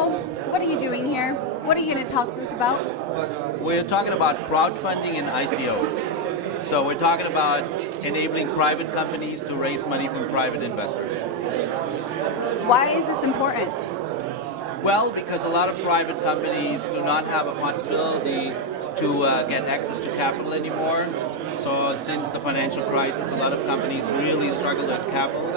Michael, what are you doing here? What are you going to talk to us about? We're talking about crowdfunding and ICOs. So we're talking about enabling private companies to raise money from private investors. Why is this important? Well, because a lot of private companies do not have a possibility to get access to capital anymore. So since the financial crisis, a lot of companies really struggle with capital.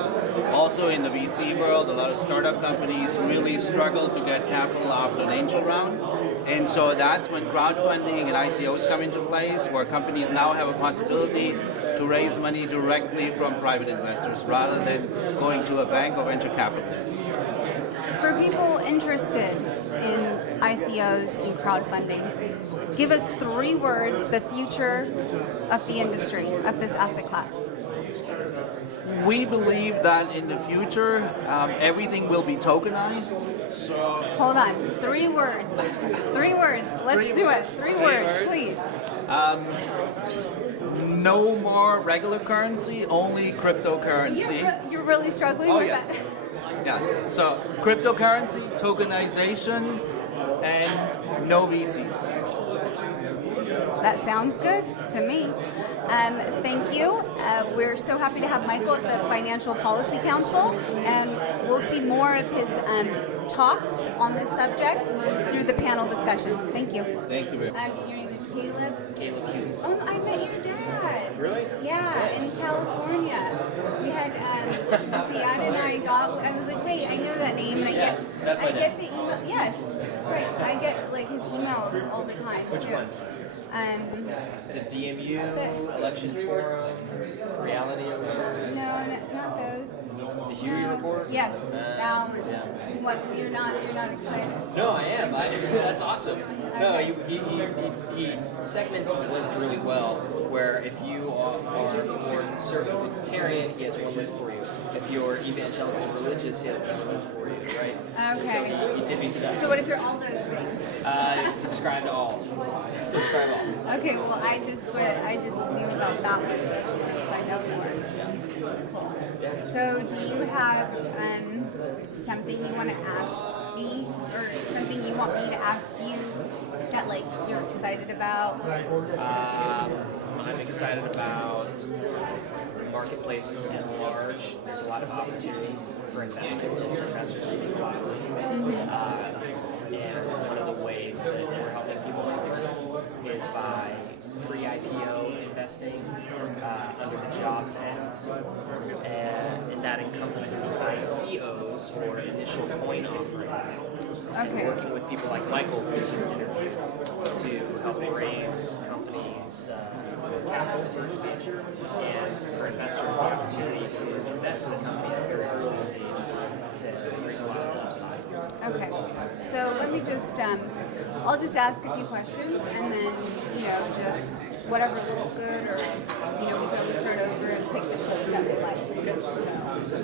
Also in the VC world, a lot of startup companies really struggle to get capital after an angel round. And so that's when crowdfunding and ICOs come into place, where companies now have a possibility to raise money directly from private investors rather than going to a bank or venture capitalists. For people interested in ICOs and crowdfunding, give us 3 words, the future of the industry, of this asset class. We believe that in the future, everything will be tokenized. So Hold on, 3 words. 3 words, let's do it. 3 words, please. No more regular currency, only cryptocurrency. You're really struggling with Yes. that? Yes. So cryptocurrency, tokenization, and no VCs. That sounds good to me. Thank you. We're so happy to have Michael at the Financial Policy Council, and we'll see more of his talks on this subject through the panel discussion. Thank you. Thank you very much. Your name is Caleb? Caleb Hughes. Oh, I met your dad. Really? Yeah, in California. We had Ziad and I got. I was like, wait, I know that name, and I get the email. Yes, right. I get like his emails all the time. Which ones? Is it DMU, Election Forum, Reality Alert? No, not those. The Huey Report? Yes. Yeah. What? You're not excited. No, I am. That's awesome. No, he segments his list really well. Where if you are more conservative libertarian, he has one list for you. If you're evangelical religious, he has another list for you, right? Okay. So he divvies it up. So what if you're all those things? Subscribe to all. Subscribe all. Okay. Well, I just knew about that one, so that's the things I know more. So, do you have something you want to ask me, or something you want me to ask you that like you're excited about? I'm excited about the marketplace at large. There's a lot of opportunity for investments and for investors to do widely. And one of the ways that we're helping people is by pre-IPO investing under the Jobs Act. And that encompasses ICOs, or initial coin offerings. Okay. Working with people like Michael, who we just interviewed, to help raise companies capital for expansion, and for investors the opportunity to invest in a company at a very early stage to bring a lot of upside. Okay. So let me just, I'll just ask a few questions, and then, just whatever looks good, or, we can always start over and pick the clips that we like. So,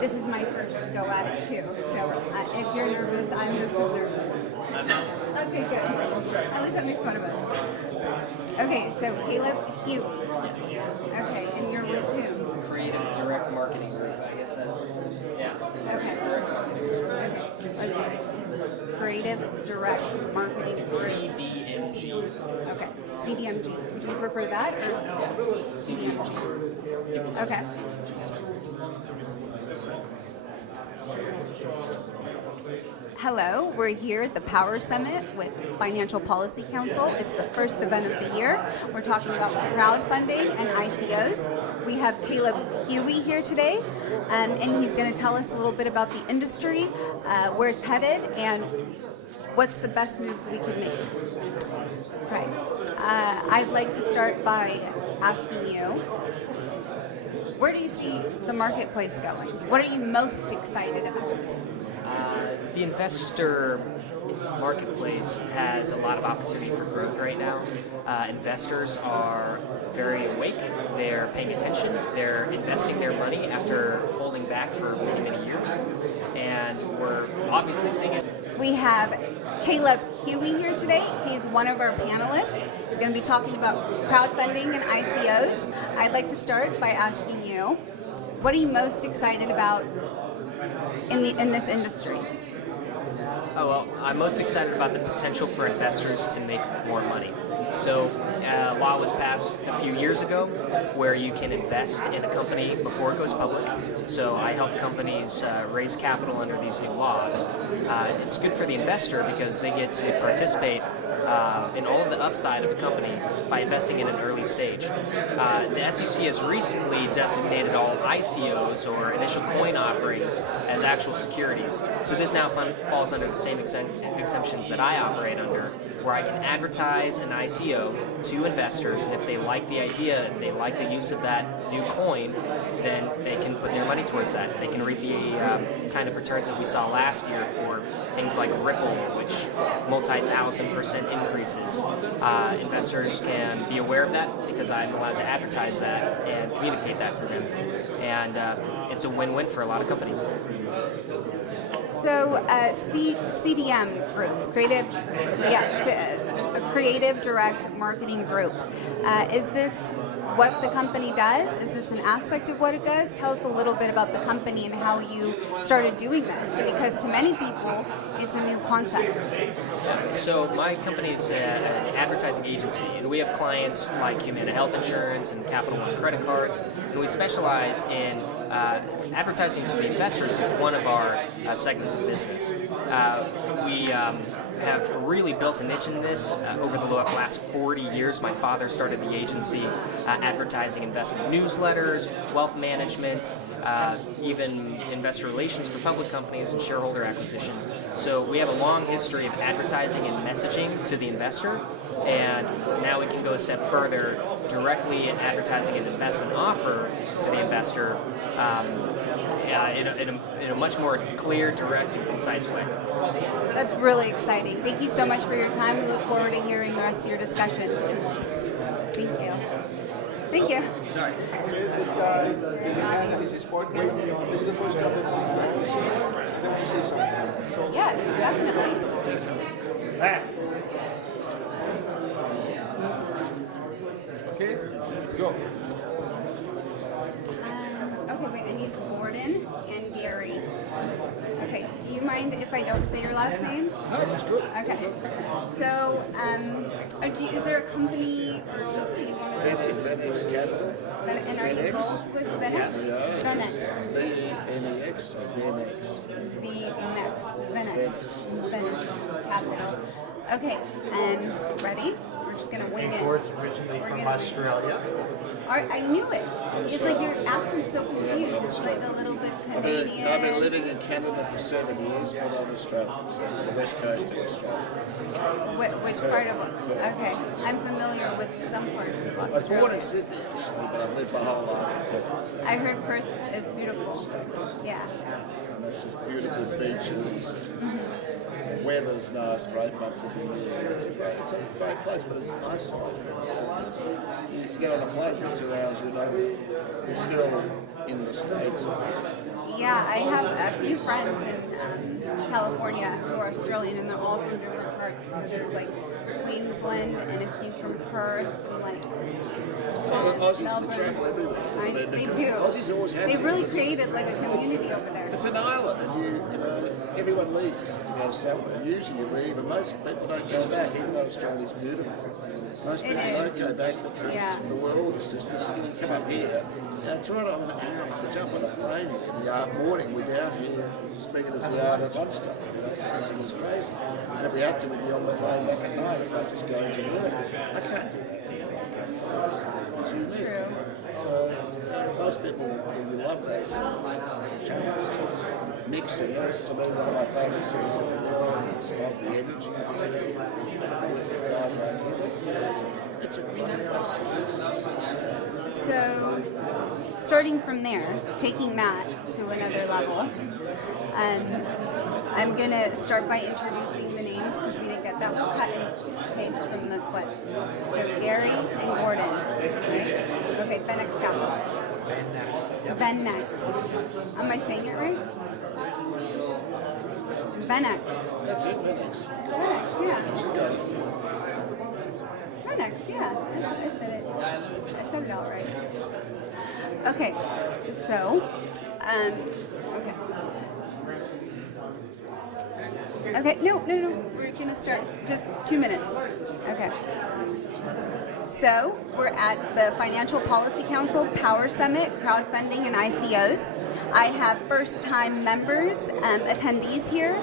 this is my first go at it, too. So if you're nervous, I'm just as nervous. Okay, good. At least that makes fun of us. Okay, so Caleb Hughes. Okay, and you're with whom? Creative Direct Marketing Group, I guess that's yeah. Okay. Direct Marketing Group. Okay, let's see. Creative Direct Marketing Group. CDMG. Okay, CDMG. Would you prefer that or CDMG? People know Okay. it's CDMG. Hello, we're here at the Power Summit with Financial Policy Council. It's the first event of the year. We're talking about crowdfunding and ICOs. We have Caleb Huey here today, and he's going to tell us a little bit about the industry, where it's headed, and what's the best moves we could make. Okay. I'd like to start by asking you, where do you see the marketplace going? What are you most excited about? The investor marketplace has a lot of opportunity for growth right now. Investors are very awake. They're paying attention. They're investing their money after holding back for many, many years. And we're obviously seeing it. We have Caleb Huey here today. He's one of our panelists. He's going to be talking about crowdfunding and ICOs. I'd like to start by asking you, what are you most excited about in this industry? Oh, well, I'm most excited about the potential for investors to make more money. So, a law was passed a few years ago where you can invest in a company before it goes public. So, I help companies raise capital under these new laws. It's good for the investor because they get to participate in all of the upside of a company by investing in an early stage. The SEC has recently designated all ICOs, or initial coin offerings, as actual securities. So this now falls under the same exemptions that I operate under, where I can advertise an ICO to investors, and if they like the idea, if they like the use of that new coin, then they can put their money towards that. They can reap the kind of returns that we saw last year for things like Ripple, which multi-1,000% increases. Investors can be aware of that because I'm allowed to advertise that and communicate that to them. And it's a win-win for a lot of companies. So, CDM Group, a creative direct marketing group. Is this what the company does? Is this an aspect of what it does? Tell us a little bit about the company and how you started doing this, because to many people, it's a new concept. So my company is an advertising agency, and we have clients like Humana Health Insurance and Capital One credit cards, and we specialize in advertising to the investors is one of our segments of business. We have really built a niche in this over the last 40 years. My father started the agency advertising investment newsletters, wealth management, even investor relations for public companies and shareholder acquisition. So we have a long history of advertising and messaging to the investor, and now we can go a step further, directly advertising an investment offer to the investor in a much more clear, direct, and concise way. That's really exciting. Thank you so much for your time. We look forward to hearing the rest of your discussion. Thank you. Thank you. Sorry. This guy is a candidate, he's a sport player. This is the first time that we see him. Then we say something. So, Yes, definitely. okay, go. Okay, wait, I need Gordon and Gary. Okay, do you mind if I don't say your last names? No, that's good. Okay. So, is there a company or just do you want to Venex Capital. and are you involved with Venex? Venex. V-E-N-E-X, so Venex. Venex Capital. Okay, ready? We're just gonna wing it. Gord's originally from Australia. I knew it. It's like your accent's so confused. It's like a little bit Canadian. I've been living in Canada for 7 years, but I'm Australian, so from the west coast of Australia. Which part of it? Okay, I'm familiar with some parts of I was born in Australia. Sydney, actually, but I've lived my whole life in Perth. I heard Perth is beautiful. Yeah. And it's just beautiful beaches. The weather's nice for 8 months of the year. It's a great place, but it's isolated. You get on a plane for 2 hours, you're still in the States. Yeah, I have a few friends in California who are Australian, and they're all from different parts. So there's like Queensland and a few from Perth, and like Aussies, Melbourne. they travel everywhere. They Because do. Aussies always have They've to. really created like a community over there. It's an island, and you know, everyone leaves to go somewhere. And usually you leave, and most people don't go back, even though Australia's beautiful. Most It people is. don't go back because Yeah. the world is just, you come up here, try to have an hour to jump on a plane in the morning. We're down here, speaking as the yard at lunchtime. So I think it's crazy. And if we had to, we'd be on the plane back at night. It's not just going to work. I can't do that here. It's unique. true. So most people really love that sort of chance to mix it. It's to me one of my favourite cities in the world. It's got the energy here. Guys like him. It's a great place to live. So, starting from there, taking that to another level, I'm going to start by introducing the names because we didn't get that one cut and paste from the clip. So, Gary and Gordon. Right? Okay, Venex Capital. Venex. Am I saying it right? Venex. That's it, Linux. Venex, yeah. She got it. Venex, yeah. I said it. I said it all right. Okay, so, okay. Okay, no. We're going to start just 2 minutes. Okay. So we're at the Financial Policy Council Power Summit, crowdfunding and ICOs. I have first-time members, attendees here,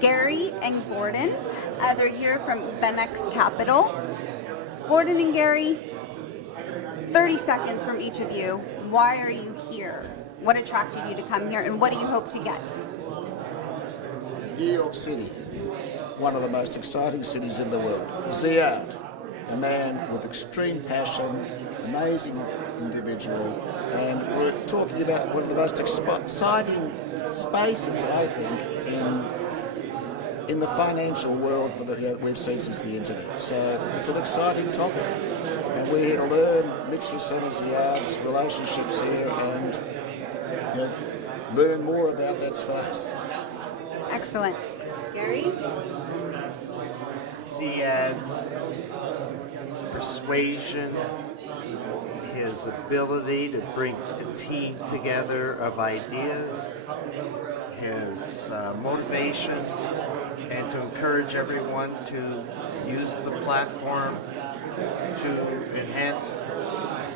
Gary and Gordon. They're here from Bemex Capital. Gordon and Gary, 30 seconds from each of you. Why are you here? What attracted you to come here, and what do you hope to get? New York City, one of the most exciting cities in the world. Ziad, a man with extreme passion, amazing individual, and we're talking about one of the most exciting spaces, I think, in the financial world that we've seen since the internet. So it's an exciting topic, and we're here to learn Mitzvah Center Ziad's relationships here and learn more about that space. Excellent. Gary? Ziad's persuasion, his ability to bring a team together of ideas, his motivation, and to encourage everyone to use the platform to enhance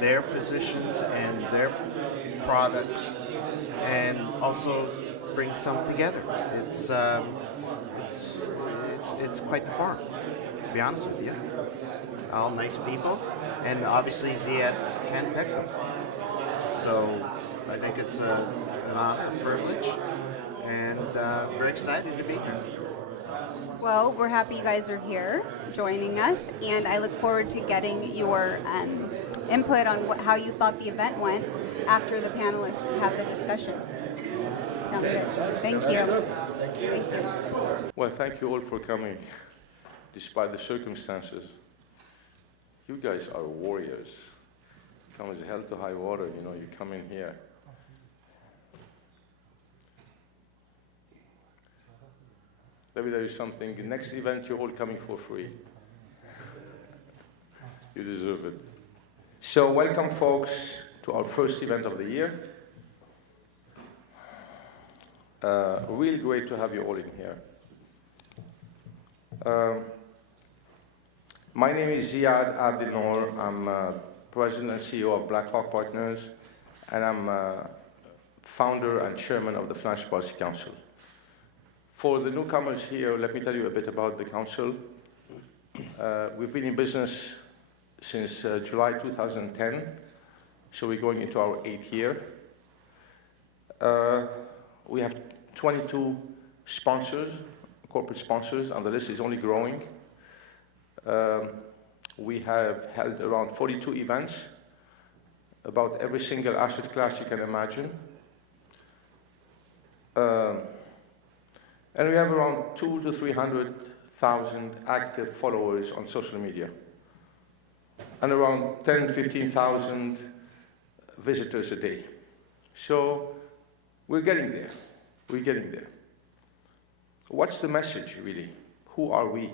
their positions and their products, and also bring some together. It's quite the farm, to be honest with you. All nice people, and obviously Ziad's handpicked them. So I think it's an honor, a privilege, and very excited to be here. Well, we're happy you guys are here joining us, and I look forward to getting your input on how you thought the event went after the panelists have the discussion. Sounds good. Thank you. Thank you. Thank you. Well, thank you all for coming, despite the circumstances. You guys are warriors. Come as hell to high water, you come in here. Maybe there is something. Next event, you're all coming for free. You deserve it. So welcome, folks, to our first event of the year. Really great to have you all in here. My name is Ziad Abdelnour. I'm President and CEO of Blackhawk Partners, and I'm founder and chairman of the Financial Policy Council. For the newcomers here, let me tell you a bit about the council. We've been in business since July 2010, so we're going into our 8th year. We have 22 sponsors, corporate sponsors, and the list is only growing. We have held around 42 events, about every single asset class you can imagine. And we have around 200,000 to 300,000 active followers on social media, and around 10,000 to 15,000 visitors a day. So we're getting there. We're getting there. What's the message, really? Who are we?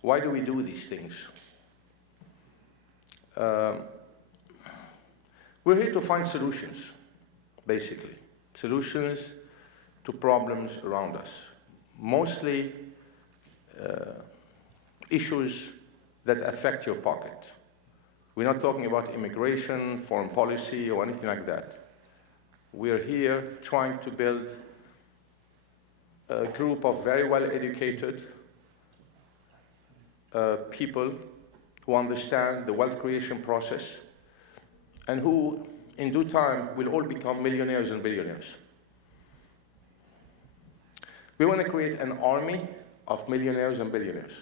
Why do we do these things? We're here to find solutions, basically. Solutions to problems around us. Mostly issues that affect your pocket. We're not talking about immigration, foreign policy, or anything like that. We're here trying to build a group of very well-educated people who understand the wealth creation process and who, in due time, will all become millionaires and billionaires. We want to create an army of millionaires and billionaires.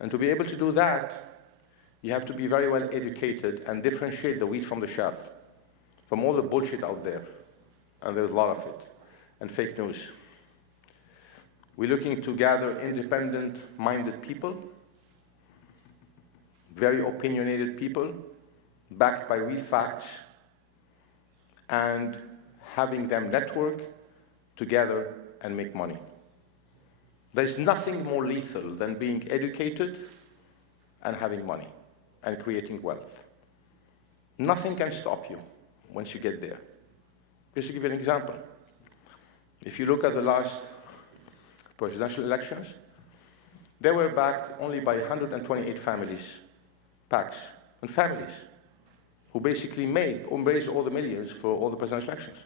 And to be able to do that, you have to be very well educated and differentiate the wheat from the chaff, from all the bullshit out there. And there's a lot of it, and fake news. We're looking to gather independent-minded people, very opinionated people, backed by real facts, and having them network together and make money. There's nothing more lethal than being educated and having money and creating wealth. Nothing can stop you once you get there. Just to give you an example, if you look at the last presidential elections, they were backed only by 128 families, PACs, and families who basically made or raised all the millions for all the presidential elections.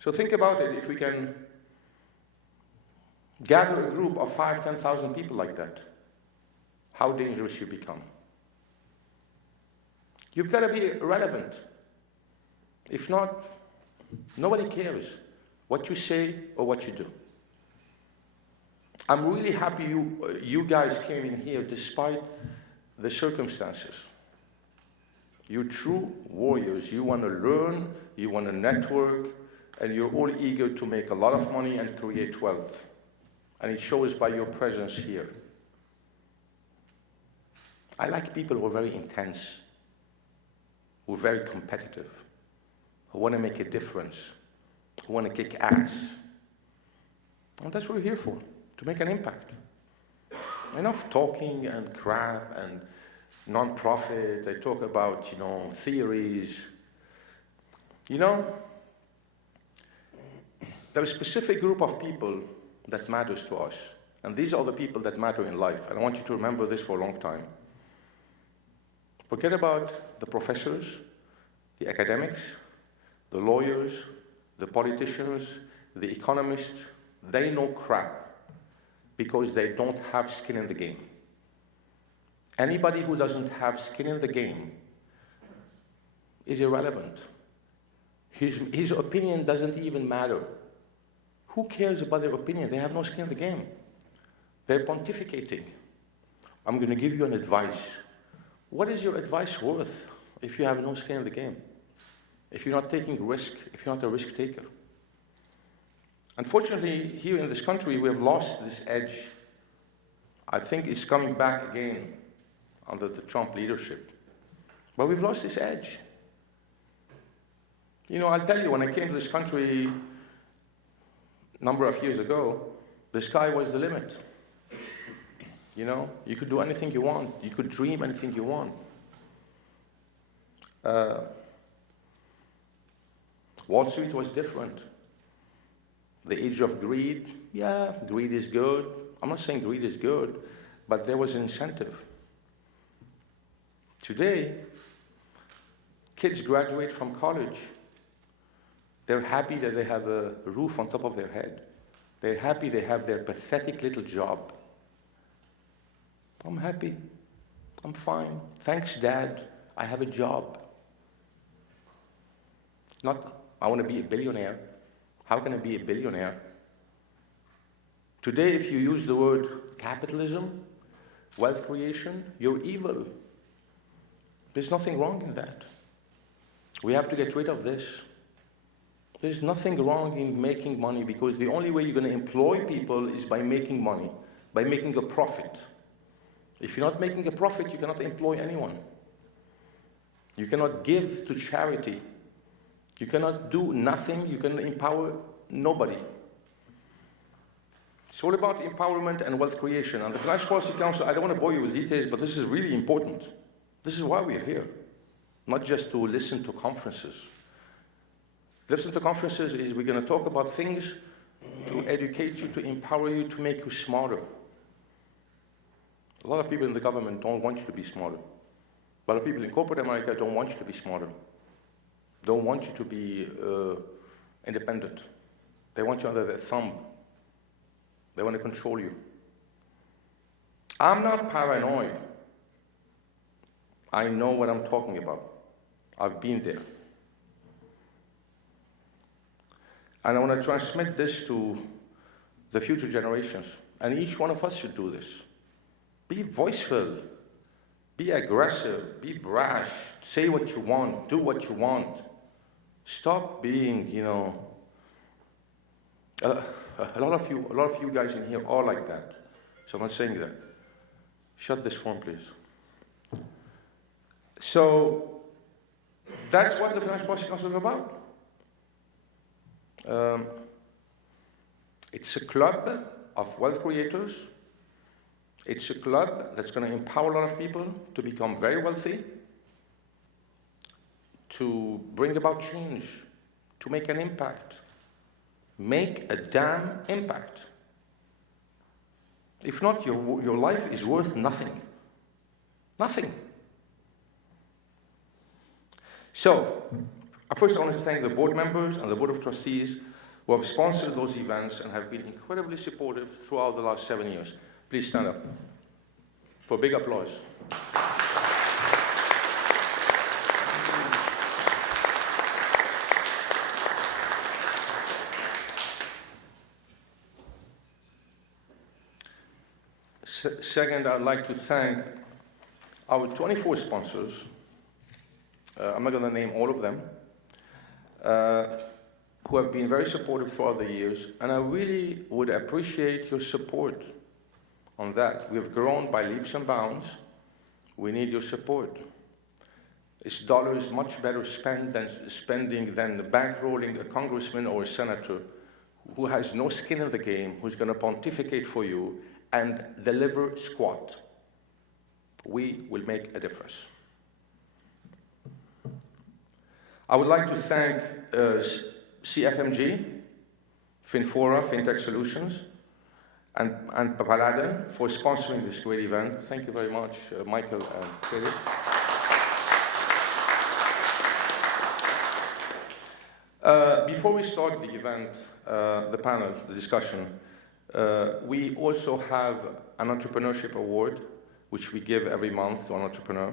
So think about it, if we can gather a group of 5,000, 10,000 people like that, how dangerous you become. You've got to be relevant. If not, nobody cares what you say or what you do. I'm really happy you guys came in here despite the circumstances. You're true warriors. You want to learn, you want to network, and you're all eager to make a lot of money and create wealth. And it shows by your presence here. I like people who are very intense, who are very competitive, who want to make a difference, who want to kick ass. And that's what we're here for, to make an impact. Enough talking and crap and non-profit. They talk about, theories. There's a specific group of people that matters to us. And these are the people that matter in life. And I want you to remember this for a long time. Forget about the professors, the academics, the lawyers, the politicians, the economists. They know crap because they don't have skin in the game. Anybody who doesn't have skin in the game is irrelevant. His opinion doesn't even matter. Who cares about their opinion? They have no skin in the game. They're pontificating. I'm going to give you an advice. What is your advice worth if you have no skin in the game? If you're not taking risk, if you're not a risk taker? Unfortunately, here in this country, we have lost this edge. I think it's coming back again under the Trump leadership. But we've lost this edge. I'll tell you, when I came to this country a number of years ago, the sky was the limit. You could do anything you want. You could dream anything you want. Wall Street was different. The age of greed, yeah, greed is good. I'm not saying greed is good, but there was an incentive. Today, kids graduate from college. They're happy that they have a roof on top of their head. They're happy they have their pathetic little job. I'm happy. I'm fine. Thanks, Dad. I have a job. Not, I want to be a billionaire. How can I be a billionaire? Today, if you use the word capitalism, wealth creation, you're evil. There's nothing wrong in that. We have to get rid of this. There's nothing wrong in making money because the only way you're going to employ people is by making money, by making a profit. If you're not making a profit, you cannot employ anyone. You cannot give to charity. You cannot do nothing. You can empower nobody. It's all about empowerment and wealth creation. And the Financial Policy Council, I don't want to bore you with details, but this is really important. This is why we're here, not just to listen to conferences. Listen to conferences is we're going to talk about things to educate you, to empower you, to make you smarter. A lot of people in the government don't want you to be smarter. A lot of people in corporate America don't want you to be smarter. Don't want you to be independent. They want you under their thumb. They want to control you. I'm not paranoid. I know what I'm talking about. I've been there. And I want to transmit this to the future generations. And each one of us should do this. Be voiceful. Be aggressive. Be brash. Say what you want. Do what you want. Stop being, a lot of you guys in here are like that. So I'm not saying that. Shut this phone, please. So that's what the Financial Policy Council is about. It's a club of wealth creators. It's a club that's going to empower a lot of people to become very wealthy, to bring about change, to make an impact. Make a damn impact. If not, your life is worth nothing. Nothing. So, first I want to thank the board members and the board of trustees who have sponsored those events and have been incredibly supportive throughout the last 7 years. Please stand up for big applause. Second, I'd like to thank our 24 sponsors. I'm not going to name all of them, who have been very supportive throughout the years, and I really would appreciate your support on that. We've grown by leaps and bounds. We need your support. This dollar is much better spent than spending than bankrolling a congressman or a senator who has no skin in the game, who's going to pontificate for you and deliver squat. We will make a difference. I would like to thank CFMG, Finfora, FinTech Solutions, and Papaladin for sponsoring this great event. Thank you very much, Michael and Philip. Before we start the event, the panel, the discussion, we also have an entrepreneurship award, which we give every month to an entrepreneur.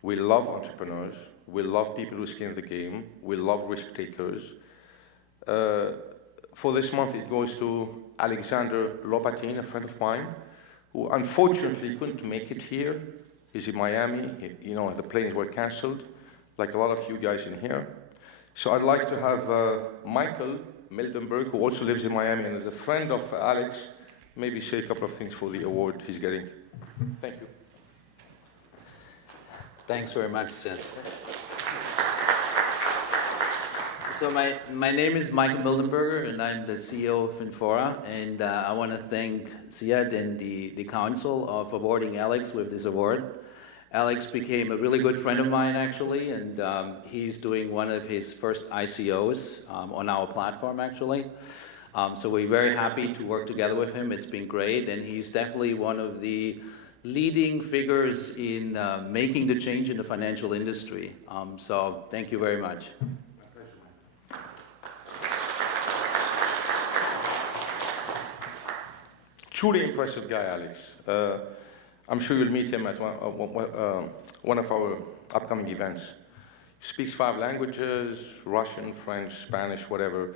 We love entrepreneurs. We love people who skin the game. We love risk takers. For this month, it goes to Alexander Lopatin, a friend of mine, who unfortunately couldn't make it here. He's in Miami. You know, the planes were canceled, like a lot of you guys in here. So I'd like to have Michael Mildenberg, who also lives in Miami and is a friend of Alex, maybe say a couple of things for the award he's getting. Thank you. Thanks very much, Sid. So my name is Michael Mildenberger, and I'm the CEO of Finfora, and I want to thank Ziad and the council of awarding Alex with this award. Alex became a really good friend of mine, actually, and he's doing one of his first ICOs on our platform, actually. So we're very happy to work together with him. It's been great, and he's definitely one of the leading figures in making the change in the financial industry. So thank you very much. Truly impressive guy, Alex. I'm sure you'll meet him at one of our upcoming events. He speaks 5 languages, Russian, French, Spanish, whatever.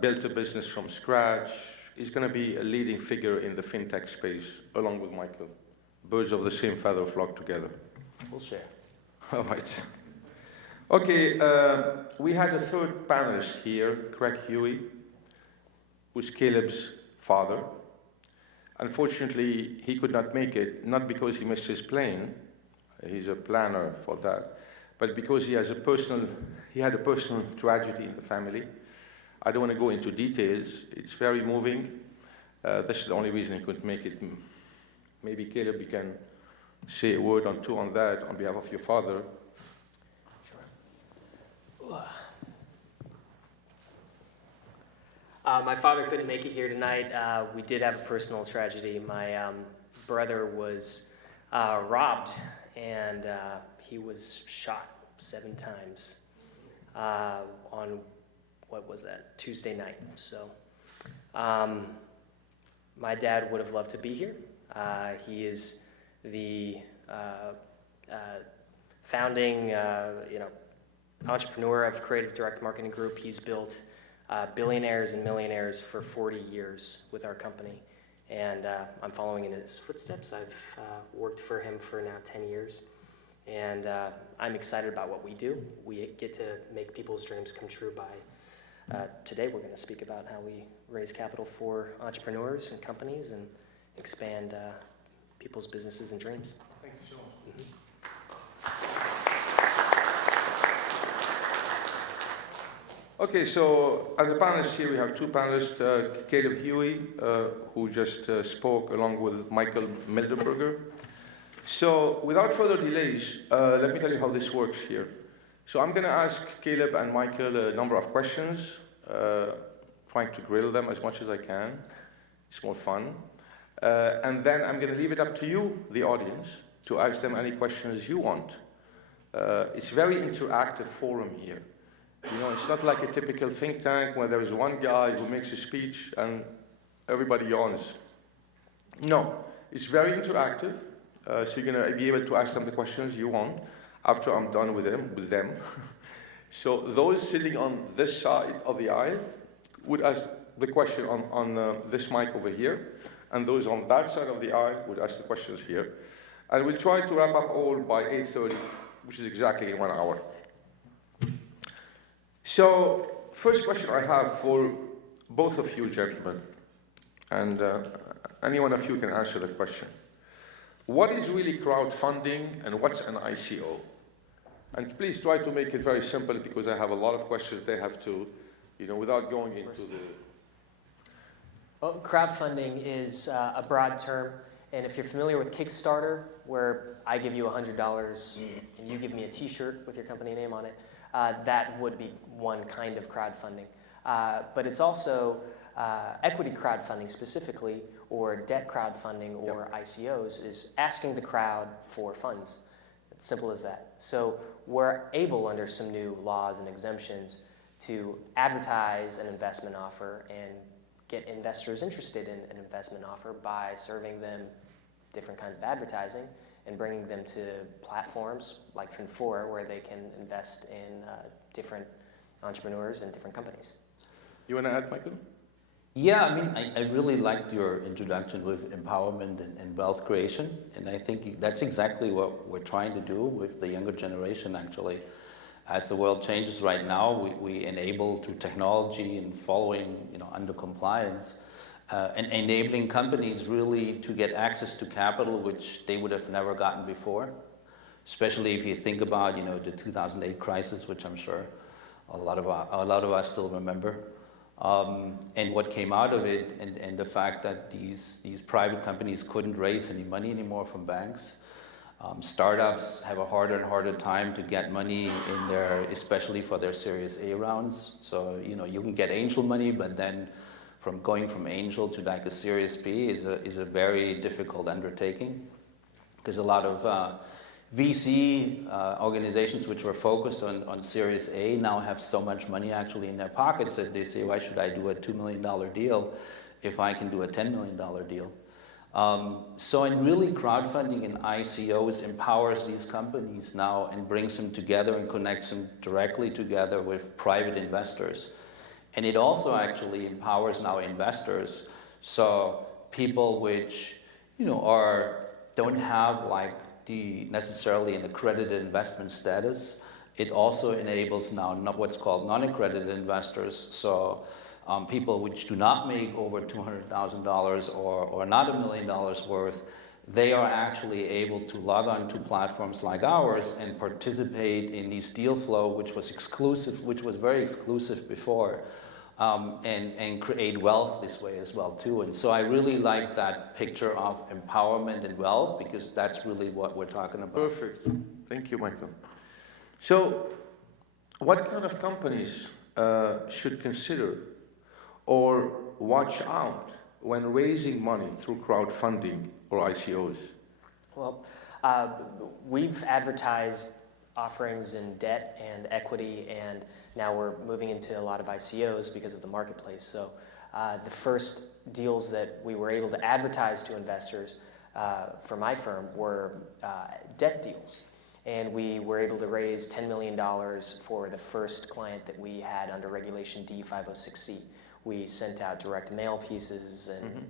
Built a business from scratch. He's going to be a leading figure in the fintech space, along with Michael. Birds of the same feather flock together. We'll share. All right. Okay, we had a third panelist here, Craig Huey, who's Caleb's father. Unfortunately, he could not make it, not because he missed his plane, he's a planner for that, but because he had a personal tragedy in the family. I don't want to go into details, it's very moving. That's the only reason he couldn't make it. Maybe Caleb, you can say a word or two on that on behalf of your father. Sure. My father couldn't make it here tonight. We did have a personal tragedy. My brother was robbed, and he was shot 7 times on, what was that, Tuesday night. So my dad would have loved to be here. He is the founding entrepreneur of Creative Direct Marketing Group. He's built billionaires and millionaires for 40 years with our company, and I'm following in his footsteps. I've worked for him for now 10 years, and I'm excited about what we do. We get to make people's dreams come true by, today we're going to speak about how we raise capital for entrepreneurs and companies and expand people's businesses and dreams. Thank you so much. Mm-hmm. Okay, so as a panelist here, we have 2 panelists, Caleb Huey, who just spoke, along with Michael Mildenberger. So without further delays, let me tell you how this works here. So I'm going to ask Caleb and Michael a number of questions, trying to grill them as much as I can. It's more fun. And then I'm going to leave it up to you, the audience, to ask them any questions you want. It's very interactive forum here. You know, it's not like a typical think tank where there is one guy who makes a speech and everybody yawns. No, it's very interactive. So you're going to be able to ask them the questions you want after I'm done with them. So those sitting on this side of the aisle would ask the question on this mic over here, and those on that side of the aisle would ask the questions here. And we'll try to wrap up all by 8:30, which is exactly in 1 hour. So, first question I have for both of you gentlemen, and any one of you can answer the question. What is really crowdfunding and what's an ICO? And please try to make it very simple because I have a lot of questions they have to, without going into the... Well, crowdfunding is a broad term, and if you're familiar with Kickstarter, where I give you $100 and you give me a t-shirt with your company name on it, that would be one kind of crowdfunding. But it's also equity crowdfunding specifically, or debt crowdfunding, or ICOs, is asking the crowd for funds. It's simple as that. So we're able, under some new laws and exemptions, to advertise an investment offer and get investors interested in an investment offer by serving them different kinds of advertising and bringing them to platforms like Fin4, where they can invest in different entrepreneurs and different companies. You want to add, Michael? Yeah, I mean, I really liked your introduction with empowerment and wealth creation, and I think that's exactly what we're trying to do with the younger generation, actually. As the world changes right now, we enable through technology and following, under compliance, and enabling companies really to get access to capital, which they would have never gotten before. Especially if you think about, the 2008 crisis, which I'm sure a lot of us still remember. And what came out of it, and the fact that these private companies couldn't raise any money anymore from banks. Startups have a harder and harder time to get money in there, especially for their Series A rounds. So, you can get angel money, but then going from angel to like a Series B is a very difficult undertaking. Because a lot of VC organizations which were focused on Series A now have so much money actually in their pockets that they say, why should I do a $2 million deal if I can do a $10 million deal? So in really crowdfunding and ICOs empowers these companies now and brings them together and connects them directly together with private investors. And it also actually empowers now investors. So people which, don't have like necessarily an accredited investment status. It also enables now what's called non-accredited investors. So people which do not make over $200,000 or not $1 million worth, they are actually able to log on to platforms like ours and participate in these deal flow, which was very exclusive before, and create wealth this way as well too. And so I really like that picture of empowerment and wealth, because that's really what we're talking about. Perfect. Thank you, Michael. So what kind of companies should consider or watch out when raising money through crowdfunding or ICOs? Well, we've advertised offerings in debt and equity, and now we're moving into a lot of ICOs because of the marketplace. So the first deals that we were able to advertise to investors for my firm were debt deals. And we were able to raise $10 million for the first client that we had under Regulation D 506C. We sent out direct mail pieces, and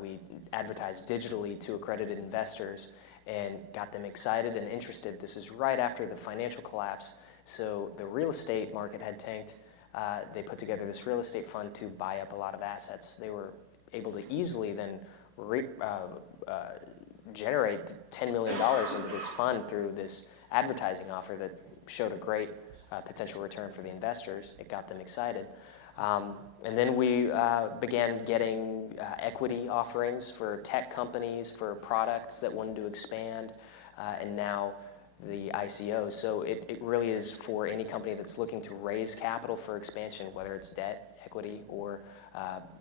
we advertised digitally to accredited investors and got them excited and interested. This is right after the financial collapse. So the real estate market had tanked. They put together this real estate fund to buy up a lot of assets. They were able to easily then generate $10 million into this fund through this advertising offer that showed a great potential return for the investors. It got them excited. And then we began getting equity offerings for tech companies, for products that wanted to expand, and now the ICO. So it really is for any company that's looking to raise capital for expansion, whether it's debt, equity, or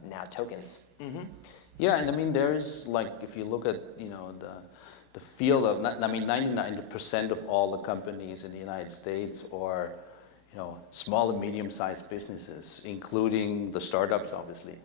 now tokens. Mm-hmm. Yeah, and I mean, there's like, if you look at, the field of, 99% of all the companies in the United States are, small and medium-sized businesses, including the startups, obviously.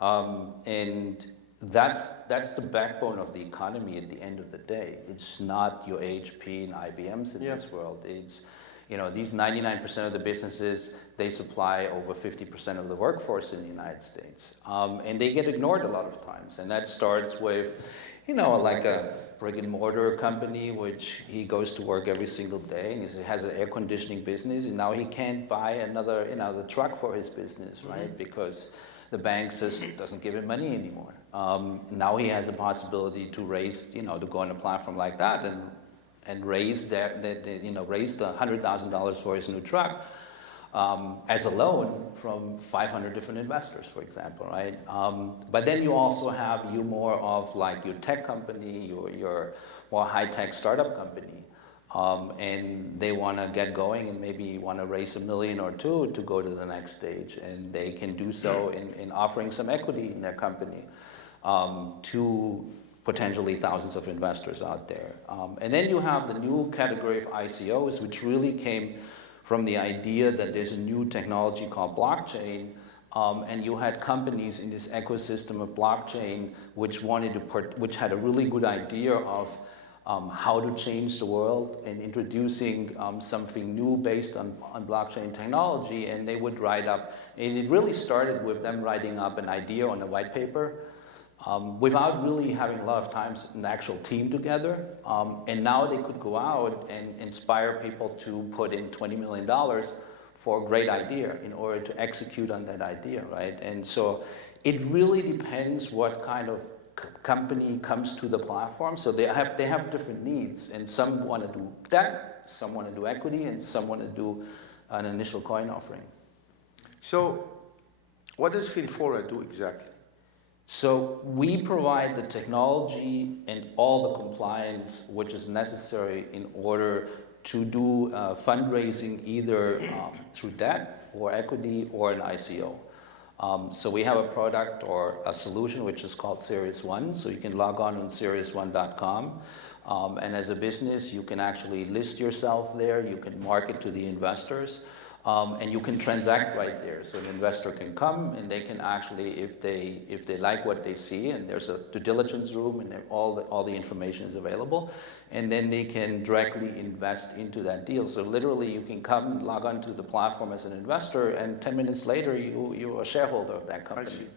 And that's the backbone of the economy at the end of the day. It's not your HP and IBMs in this world. It's, these 99% of the businesses, they supply over 50% of the workforce in the United States. And they get ignored a lot of times. And that starts with, like a brick and mortar company, which he goes to work every single day, and he has an air conditioning business, and now he can't buy another, the truck for his business, right? Because the bank just doesn't give him money anymore. Now he has a possibility to raise, to go on a platform like that and raise raise the $100,000 for his new truck as a loan from 500 different investors, for example, right? But then you also have more of like your tech company, your more high-tech startup company, and they want to get going and maybe want to raise $1 million or $2 million to go to the next stage, and they can do so in offering some equity in their company to potentially thousands of investors out there. And then you have the new category of ICOs, which really came from the idea that there's a new technology called blockchain, and you had companies in this ecosystem of blockchain which which had a really good idea of how to change the world and introducing something new based on blockchain technology, and they would write up, and it really started with them writing up an idea on a white paper, without really having a lot of times an actual team together. And now they could go out and inspire people to put in $20 million for a great idea in order to execute on that idea, right? And so it really depends what kind of company comes to the platform. So they have different needs, and some want to do debt, some want to do equity, and some want to do an initial coin offering. So what does Finfora do exactly? So we provide the technology and all the compliance which is necessary in order to do fundraising either through debt or equity or an ICO. So we have a product or a solution which is called Series 1. So you can log on series1.com. And as a business, you can actually list yourself there. You can market to the investors. And you can transact right there. So an investor can come and they can actually, if they like what they see, and there's a due diligence room and all the information is available, and then they can directly invest into that deal. So literally you can come, log on to the platform as an investor, and 10 minutes later you're a shareholder of that company.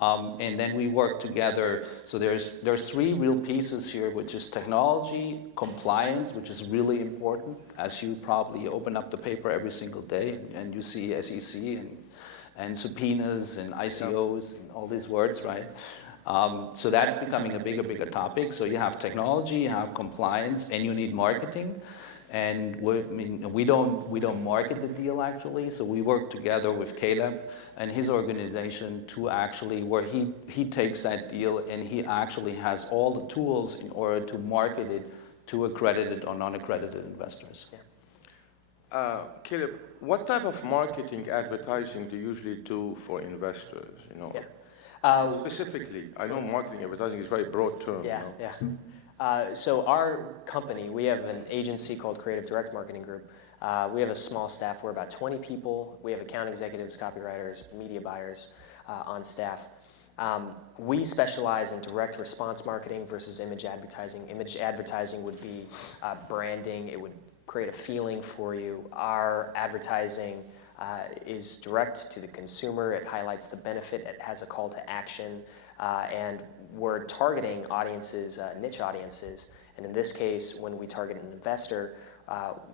And then we work together. So there's 3 real pieces here, which is technology, compliance, which is really important. As you probably open up the paper every single day and you see SEC and subpoenas and ICOs and all these words, right? So that's becoming a bigger topic. So you have technology, you have compliance, and you need marketing. And we don't market the deal actually. So we work together with Caleb and his organization to actually, where he takes that deal and he actually has all the tools in order to market it to accredited or non-accredited investors. Yeah. Caleb, what type of marketing advertising do you usually do for investors? Specifically, I know marketing advertising is a very broad term. So our company, we have an agency called Creative Direct Marketing Group. We have a small staff. We're about 20 people. We have account executives, copywriters, media buyers on staff. We specialize in direct response marketing versus image advertising. Image advertising would be branding. It would create a feeling for you. Our advertising is direct to the consumer. It highlights the benefit. It has a call to action. And we're targeting audiences, niche audiences. And in this case, when we target an investor,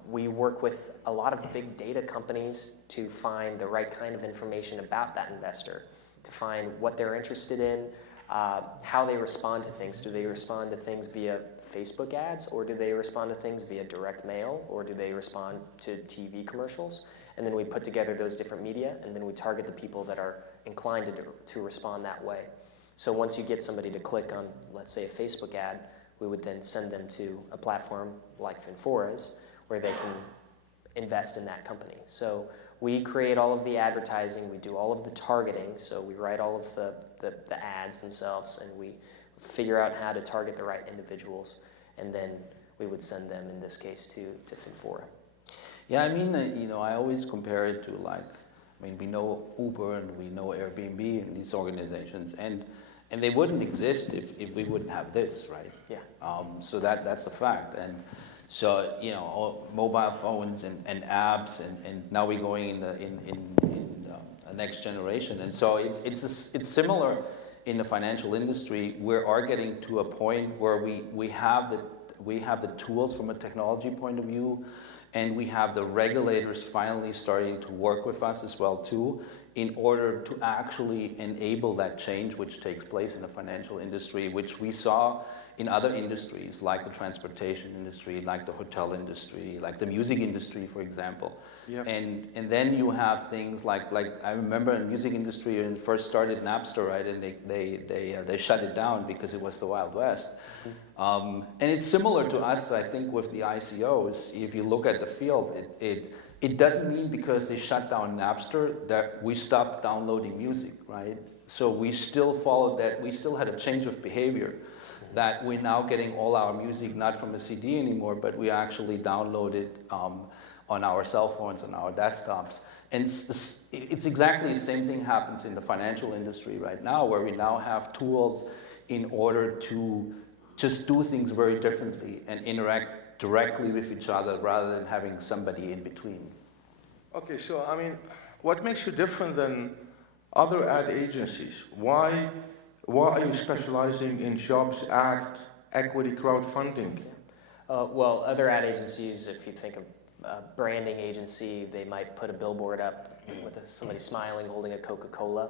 we work with a lot of big data companies to find the right kind of information about that investor, to find what they're interested in, how they respond to things. Do they respond to things via Facebook ads, or do they respond to things via direct mail, or do they respond to TV commercials? And then we put together those different media, and then we target the people that are inclined to respond that way. So once you get somebody to click on, let's say, a Facebook ad, we would then send them to a platform like Finfora's, where they can invest in that company. So we create all of the advertising, we do all of the targeting, so we write all of the ads themselves, and we figure out how to target the right individuals, and then we would send them, in this case, to Finfora. Yeah, I mean, I always compare it to we know Uber and we know Airbnb and these organizations, and they wouldn't exist if we wouldn't have this, right? Yeah. So that's a fact, and so all mobile phones and apps, and now we're going in the next generation, and so it's similar in the financial industry. We are getting to a point where we have the tools from a technology point of view, and we have the regulators finally starting to work with us as well too, in order to actually enable that change which takes place in the financial industry, which we saw in other industries like the transportation industry, like the hotel industry, like the music industry, for example. Yep. And then you have things like I remember in the music industry when it first started Napster, right? And they shut it down because it was the Wild West. And it's similar to us, I think, with the ICOs. If you look at the field, it doesn't mean because they shut down Napster that we stopped downloading music, right? So we still followed that. We still had a change of behavior, that we're now getting all our music not from a CD anymore, but we actually download it on our cell phones, on our desktops. And it's exactly the same thing happens in the financial industry right now, where we now have tools in order to just do things very differently and interact directly with each other rather than having somebody in between. Okay, so what makes you different than other ad agencies? Why are you specializing in Jobs Act, equity crowdfunding? Well, other ad agencies, if you think of a branding agency, they might put a billboard up with somebody smiling holding a Coca-Cola.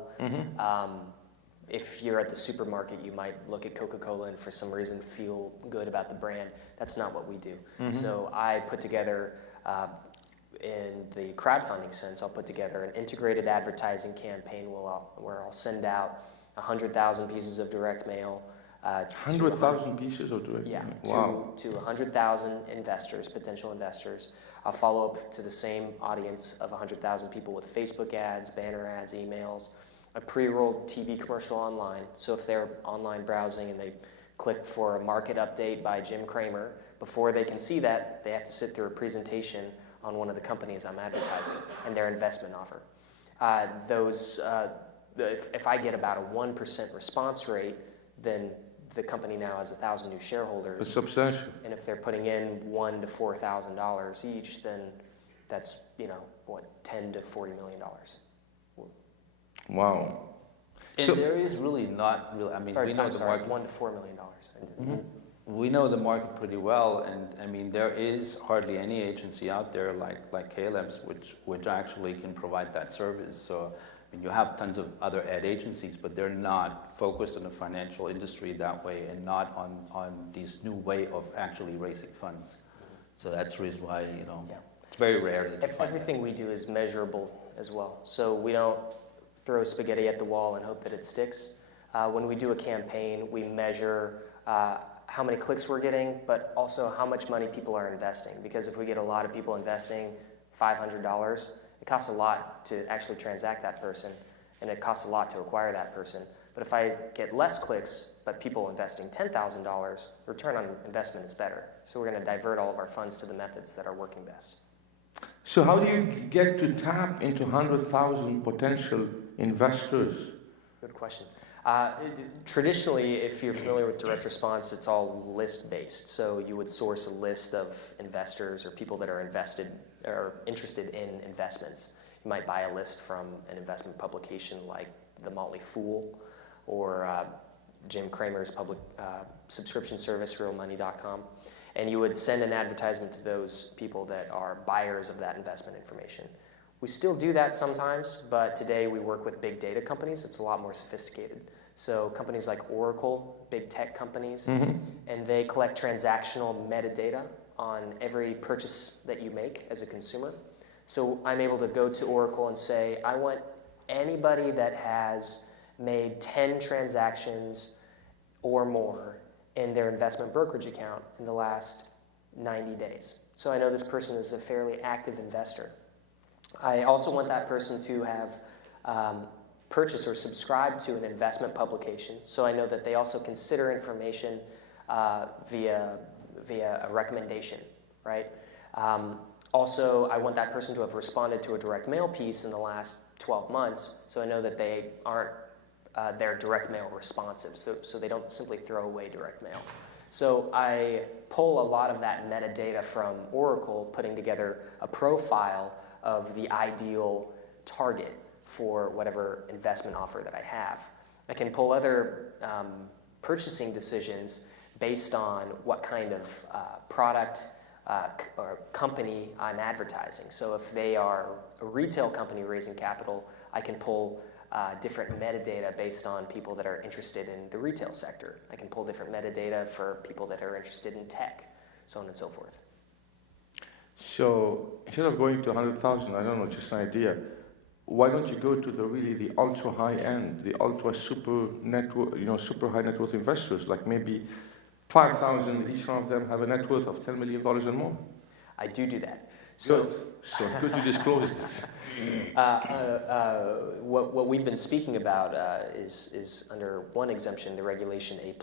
If you're at the supermarket, you might look at Coca-Cola and for some reason feel good about the brand. That's not what we do. So I put together, in the crowdfunding sense, I'll put together an integrated advertising campaign where I'll send out 100,000 pieces of direct mail. 100,000 pieces of direct mail? Yeah, Wow. to 100,000 investors, potential investors. I'll follow up to the same audience of 100,000 people with Facebook ads, banner ads, emails, a pre-rolled TV commercial online. So if they're online browsing and they click for a market update by Jim Cramer, before they can see that, they have to sit through a presentation on one of the companies I'm advertising and their investment offer. If I get about a 1% response rate, then the company now has 1,000 new shareholders. It's substantial. And if they're putting in $1,000 to $4,000 each, then that's $10 to $40 million. Wow. And there is really not really. We know the market. $1 to $4 million. We know the market pretty well, and there is hardly any agency out there like Caleb's which actually can provide that service. So you have tons of other ad agencies, but they're not focused on the financial industry that way, and not on this new way of actually raising funds. So that's the reason why it's very rare that you find everything we do is measurable as well. So we don't throw spaghetti at the wall and hope that it sticks. When we do a campaign, we measure how many clicks we're getting, but also how much money people are investing. Because if we get a lot of people investing $500, it costs a lot to actually transact that person, and it costs a lot to acquire that person. But if I get less clicks, but people investing $10,000, the return on investment is better. So we're going to divert all of our funds to the methods that are working best. So how do you get to tap into 100,000 potential investors? Good question. Traditionally, if you're familiar with direct response, it's all list-based. So you would source a list of investors or people that are interested in investments. You might buy a list from an investment publication like The Motley Fool or Jim Cramer's public subscription service, realmoney.com. And you would send an advertisement to those people that are buyers of that investment information. We still do that sometimes, but today we work with big data companies. It's a lot more sophisticated. So companies like Oracle, big tech companies, and they collect transactional metadata on every purchase that you make as a consumer. So I'm able to go to Oracle and say, I want anybody that has made 10 transactions or more in their investment brokerage account in the last 90 days. So I know this person is a fairly active investor. I also want that person to have purchased or subscribed to an investment publication, so I know that they also consider information via a recommendation, right? Also, I want that person to have responded to a direct mail piece in the last 12 months, so I know that they aren't they're direct mail responsive, so they don't simply throw away direct mail. So I pull a lot of that metadata from Oracle, putting together a profile of the ideal target for whatever investment offer that I have. I can pull other purchasing decisions based on what kind of product or company I'm advertising. So if they are a retail company raising capital, I can pull different metadata based on people that are interested in the retail sector. I can pull different metadata for people that are interested in tech, so on and so forth. So instead of going to 100,000, I don't know, just an idea, why don't you go to the ultra high end, the ultra super super high net worth investors, like maybe 5,000, each one of them have a net worth of $10 million and more? I do that. So could you disclose this? What we've been speaking about is under one exemption, the Regulation A+,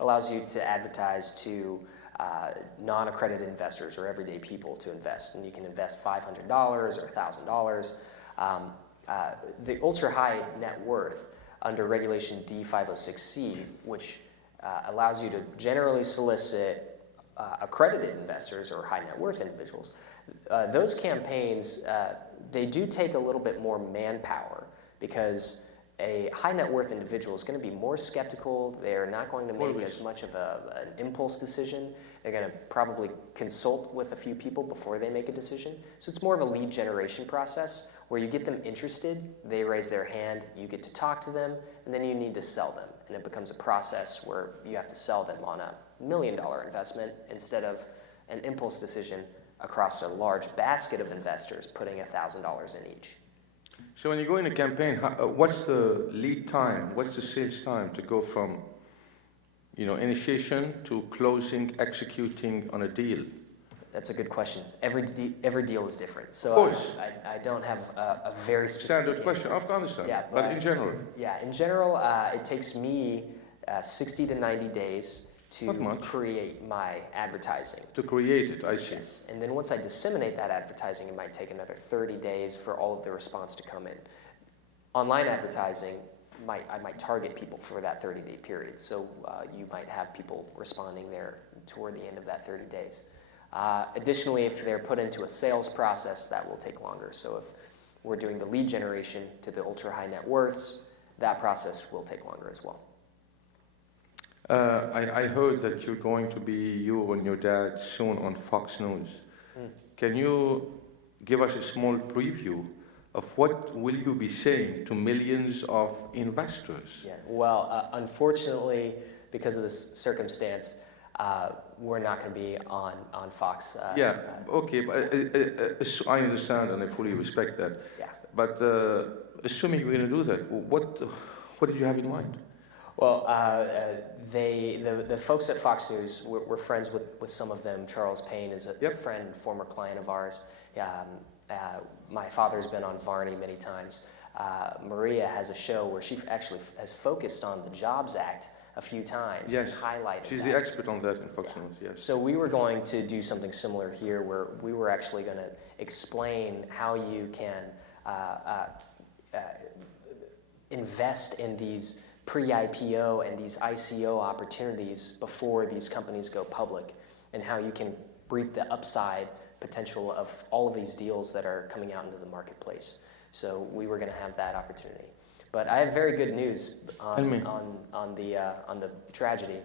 allows you to advertise to non-accredited investors or everyday people to invest, and you can invest $500 or $1,000. The ultra-high net worth under Regulation D506C, which allows you to generally solicit accredited investors or high net worth individuals. Those campaigns, they do take a little bit more manpower because a high net worth individual is going to be more skeptical. They're not going to make as much of an impulse decision. They're going to probably consult with a few people before they make a decision. So it's more of a lead generation process where you get them interested, they raise their hand, you get to talk to them, and then you need to sell them. And it becomes a process where you have to sell them on a $1 million investment instead of an impulse decision across a large basket of investors putting $1,000 in each. So when you go in a campaign, what's the lead time? What's the sales time to go from, initiation to closing, executing on a deal? That's a good question. Every deal is different, so of course. I don't have a very specific standard question. I understand. Yeah, but in general. Yeah, in general, it takes me 60 to 90 days to create my advertising. To create it, I see. Yes, and then once I disseminate that advertising, it might take another 30 days for all of the response to come in. Online advertising, I might target people for that 30-day period, so you might have people responding there toward the end of that 30 days. Additionally, if they're put into a sales process, that will take longer. So if we're doing the lead generation to the ultra-high net worths, that process will take longer as well. I heard that you're going to be, you and your dad, soon on Fox News. Can you give us a small preview of what will you be saying to millions of investors? Yeah, well, unfortunately, because of this circumstance, we're not going to be on Fox. Okay, but I understand and I fully respect that. Yeah. But assuming you're going to do that, what did you have in mind? Well, the folks at Fox News, we're friends with some of them. Charles Payne is a friend and former client of ours. My father's been on Varney many times. Maria has a show where she actually has focused on the Jobs Act a few times and highlighted She's that. the expert on that in Fox News, yes. So we were going to do something similar here where we were actually going to explain how you can invest in these pre-IPO and these ICO opportunities before these companies go public, and how you can reap the upside potential of all of these deals that are coming out into the marketplace. So we were going to have that opportunity. But I have very good news on the tragedy.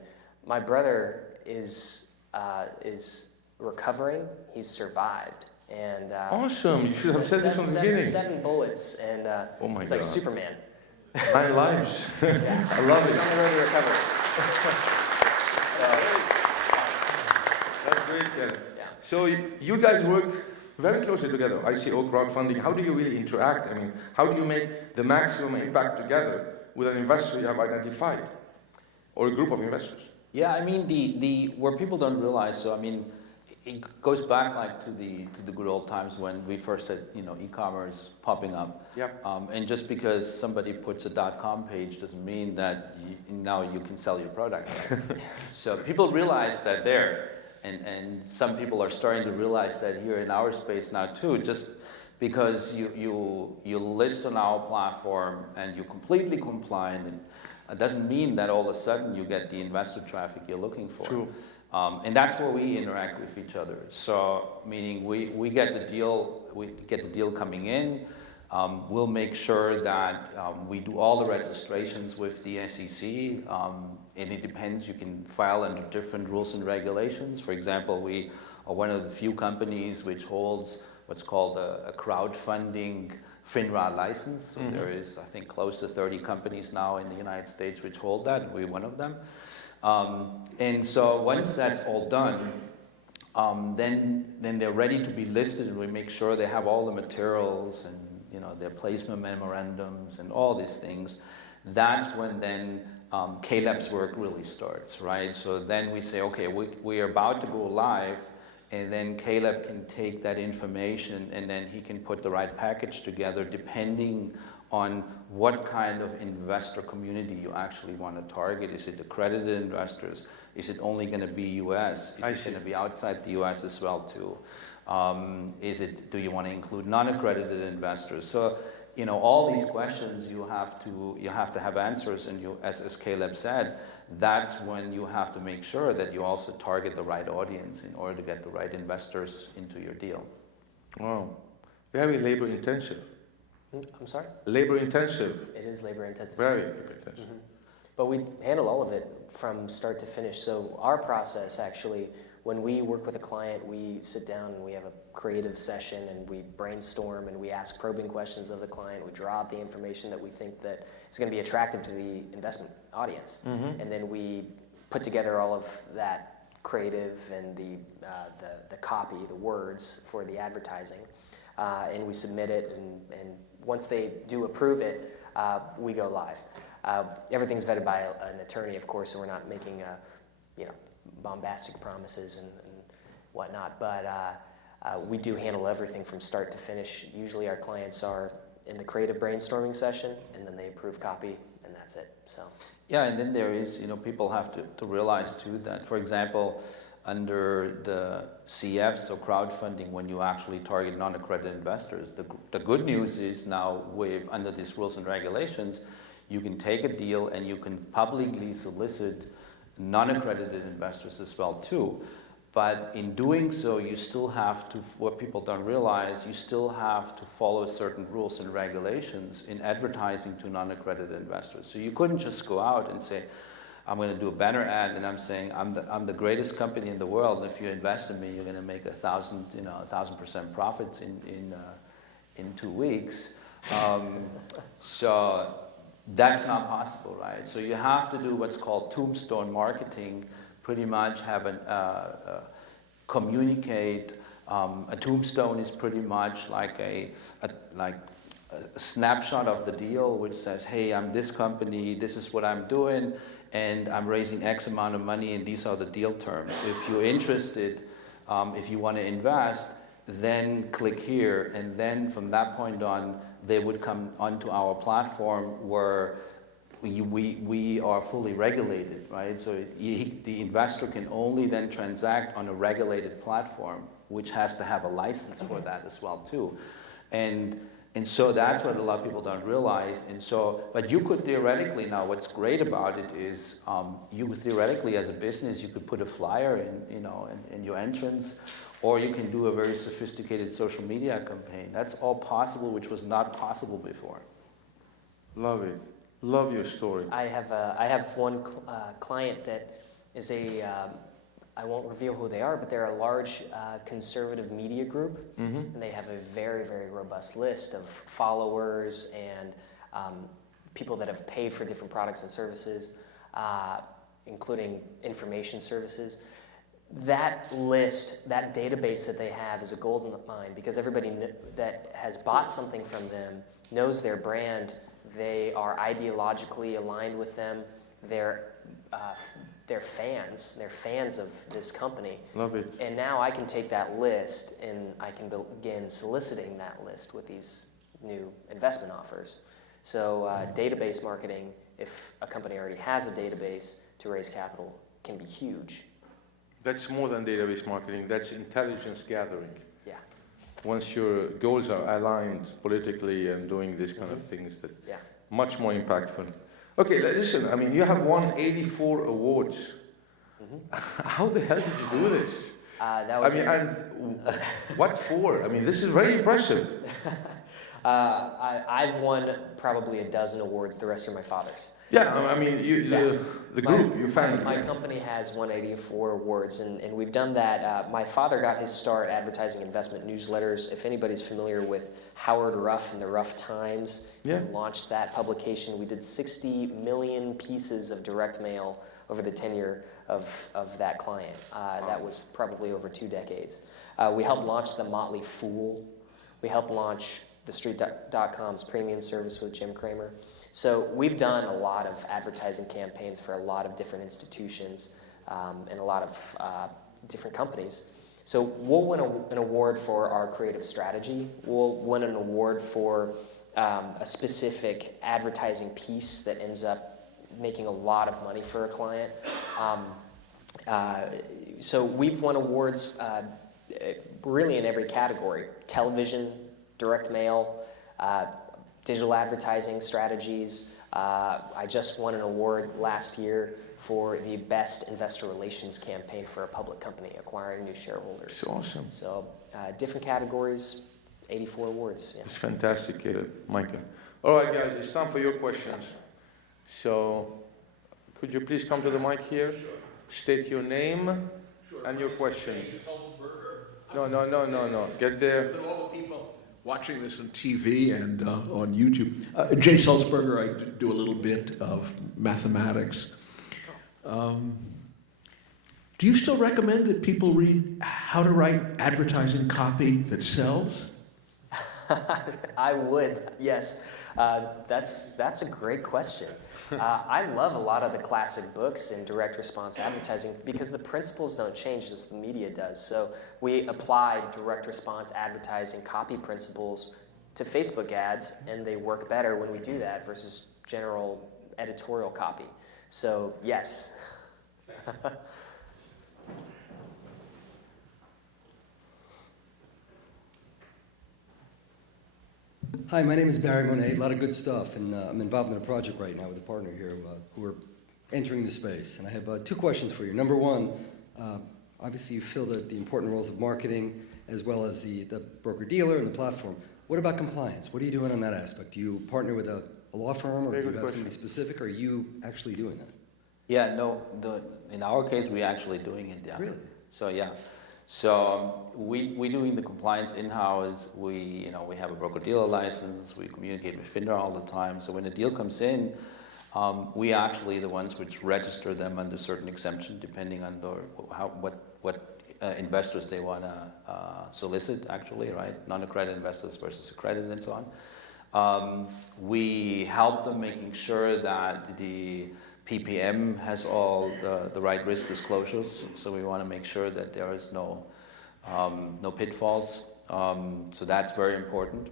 My brother is recovering. He's survived, and awesome. You should have said this from the beginning. 7 bullets, and oh my he's God. like Superman. 9 lives. I love it. He's on the road to recovery. That's great, yeah. So you guys work very closely together, ICO crowdfunding. How do you really interact? I mean, how do you make the maximum impact together with an investor you have identified, or a group of investors? Yeah, I mean, where people don't realize, so I mean, it goes back like to the good old times when we first had e-commerce popping up. Yep. And just because somebody puts a .com page doesn't mean that now you can sell your product. Right? So people realize that there, and some people are starting to realize that here in our space now too. Just because you list on our platform and you're completely compliant, and it doesn't mean that all of a sudden you get the investor traffic you're looking for. True. And that's where we interact with each other. So, meaning we get the deal coming in. We'll make sure that we do all the registrations with the SEC, and it depends. You can file under different rules and regulations. For example, we are one of the few companies which holds what's called a crowdfunding FINRA license. So there is, I think, close to 30 companies now in the United States which hold that, and we're one of them. And so once that's all done, then they're ready to be listed, and we make sure they have all the materials and their placement memorandums and all these things. That's when then Caleb's work really starts, right? So then we say, okay, we are about to go live, and then Caleb can take that information and then he can put the right package together depending on what kind of investor community you actually want to target. Is it accredited investors? Is it only going to be US? Is it going to be outside the US as well too? Do you want to include non-accredited investors? So, all these questions you have to have answers, and as Caleb said, that's when you have to make sure that you also target the right audience in order to get the right investors into your deal. Wow, very labor intensive. I'm sorry? Labor intensive. It is labor intensive. Very labor intensive. But we handle all of it from start to finish. So our process actually, when we work with a client, we sit down and we have a creative session and we brainstorm and we ask probing questions of the client. We draw out the information that we think that is going to be attractive to the investment audience. And then we put together all of that creative and the copy, the words for the advertising. And we submit it, and once they do approve it, we go live. Everything's vetted by an attorney, of course, so we're not making bombastic promises and whatnot, but we do handle everything from start to finish. Usually our clients are in the creative brainstorming session, and then they approve copy, and that's it. So. Yeah, and then there is, people have to realize too that, for example, under the CF, so crowdfunding, when you actually target non-accredited investors, the good news is now under these rules and regulations, you can take a deal and you can publicly solicit non-accredited investors as well too. But in doing so, you still have to, what people don't realize, you still have to follow certain rules and regulations in advertising to non-accredited investors. So you couldn't just go out and say, I'm going to do a banner ad and I'm saying I'm the greatest company in the world, and if you invest in me, you're going to make 1,000% profits in 2 weeks. So that's not possible, right? So you have to do what's called tombstone marketing. Pretty much have communicate. A tombstone is pretty much like a snapshot of the deal, which says, hey, I'm this company, this is what I'm doing, and I'm raising X amount of money, and these are the deal terms. If you're interested, if you want to invest, then click here, and then from that point on, they would come onto our platform where we are fully regulated, right? So the investor can only then transact on a regulated platform, which has to have a license for that as well too. And so that's what a lot of people don't realize. And so, but you could theoretically now, what's great about it is you could theoretically as a business, you could put a flyer in your entrance, or you can do a very sophisticated social media campaign. That's all possible, which was not possible before. Love it. Love your story. I have one client that is I won't reveal who they are, but they're a large conservative media group, and they have a very, very robust list of followers and people that have paid for different products and services, including information services. That list, that database that they have is a golden mine, because everybody that has bought something from them knows their brand. They are ideologically aligned with them. They're they're fans. They're fans of this company. Love it. And now I can take that list and I can begin soliciting that list with these new investment offers. So database marketing, if a company already has a database to raise capital, can be huge. That's more than database marketing, that's intelligence gathering. Yeah. Once your goals are aligned politically and doing these kind of things, that Yeah. much more impactful. Okay, listen, I mean, you have won 84 awards. How the hell did you do this? That I would mean, and what for? I mean, this is very impressive. I've won probably a dozen awards. The rest are my father's. Yeah, I mean, the group, your family. My company has won 84 awards, and we've done that. My father got his start advertising investment newsletters. If anybody's familiar with Howard Ruff and the Ruff Times, Yeah. we launched that publication. We did 60 million pieces of direct mail over the tenure of that client. That was probably over 2 decades. We helped launch the Motley Fool. We helped launch TheStreet.com's premium service with Jim Cramer. So we've done a lot of advertising campaigns for a lot of different institutions and a lot of different companies. So we'll win an award for our creative strategy. We'll win an award for a specific advertising piece that ends up making a lot of money for a client. So we've won awards really in every category: television, direct mail, digital advertising strategies. I just won an award last year for the best investor relations campaign for a public company acquiring new shareholders. It's awesome. So different categories, 84 awards. Yeah. It's fantastic, Micah. All right, guys, it's time for your questions. So, could you please come to the mic here? Sure. State your name and your question. No. Get there. But all the people watching this on TV and on YouTube. Jay Sulzberger, I do a little bit of mathematics. Do you still recommend that people read how to write advertising copy that sells? I would, yes. That's a great question. I love a lot of the classic books in direct response advertising because the principles don't change as the media does. So we apply direct response advertising copy principles to Facebook ads, and they work better when we do that versus general editorial copy. So yes. Hi, my name is Barry Monet. A lot of good stuff, and I'm involved in a project right now with a partner here who are entering the space. And I have 2 questions for you. Number one, obviously you fill the important roles of marketing as well as the broker-dealer and the platform. What about compliance? What are you doing on that aspect? Do you partner with a law firm, or do you have somebody specific, or are you actually doing that? Yeah, no, in our case, we're actually doing it, yeah. Really? So, yeah. So we doing the compliance in-house. We have a broker-dealer license. We communicate with FINRA all the time. So when a deal comes in, we are actually the ones which register them under certain exemption, depending on what investors they want to solicit, actually, right? Non-accredited investors versus accredited and so on. We help them making sure that the PPM has all the right risk disclosures, so we want to make sure that there is no pitfalls. So that's very important,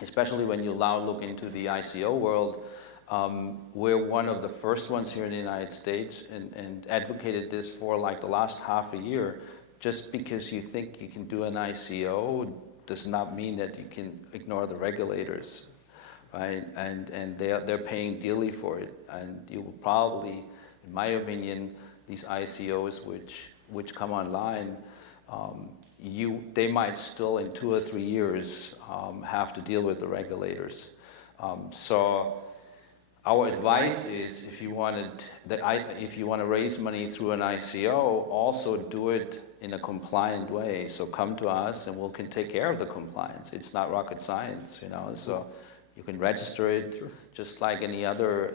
especially when you now look into the ICO world. We're one of the first ones here in the United States and advocated this for like the last half a year. Just because you think you can do an ICO does not mean that you can ignore the regulators. Right, and they're paying dearly for it, and you will probably, in my opinion, these ICOs which come online, they might still in 2 or 3 years have to deal with the regulators. So our advice is, if you want to raise money through an ICO, also do it in a compliant way. So come to us, and we can take care of the compliance. It's not rocket science, So. You can register it just like any other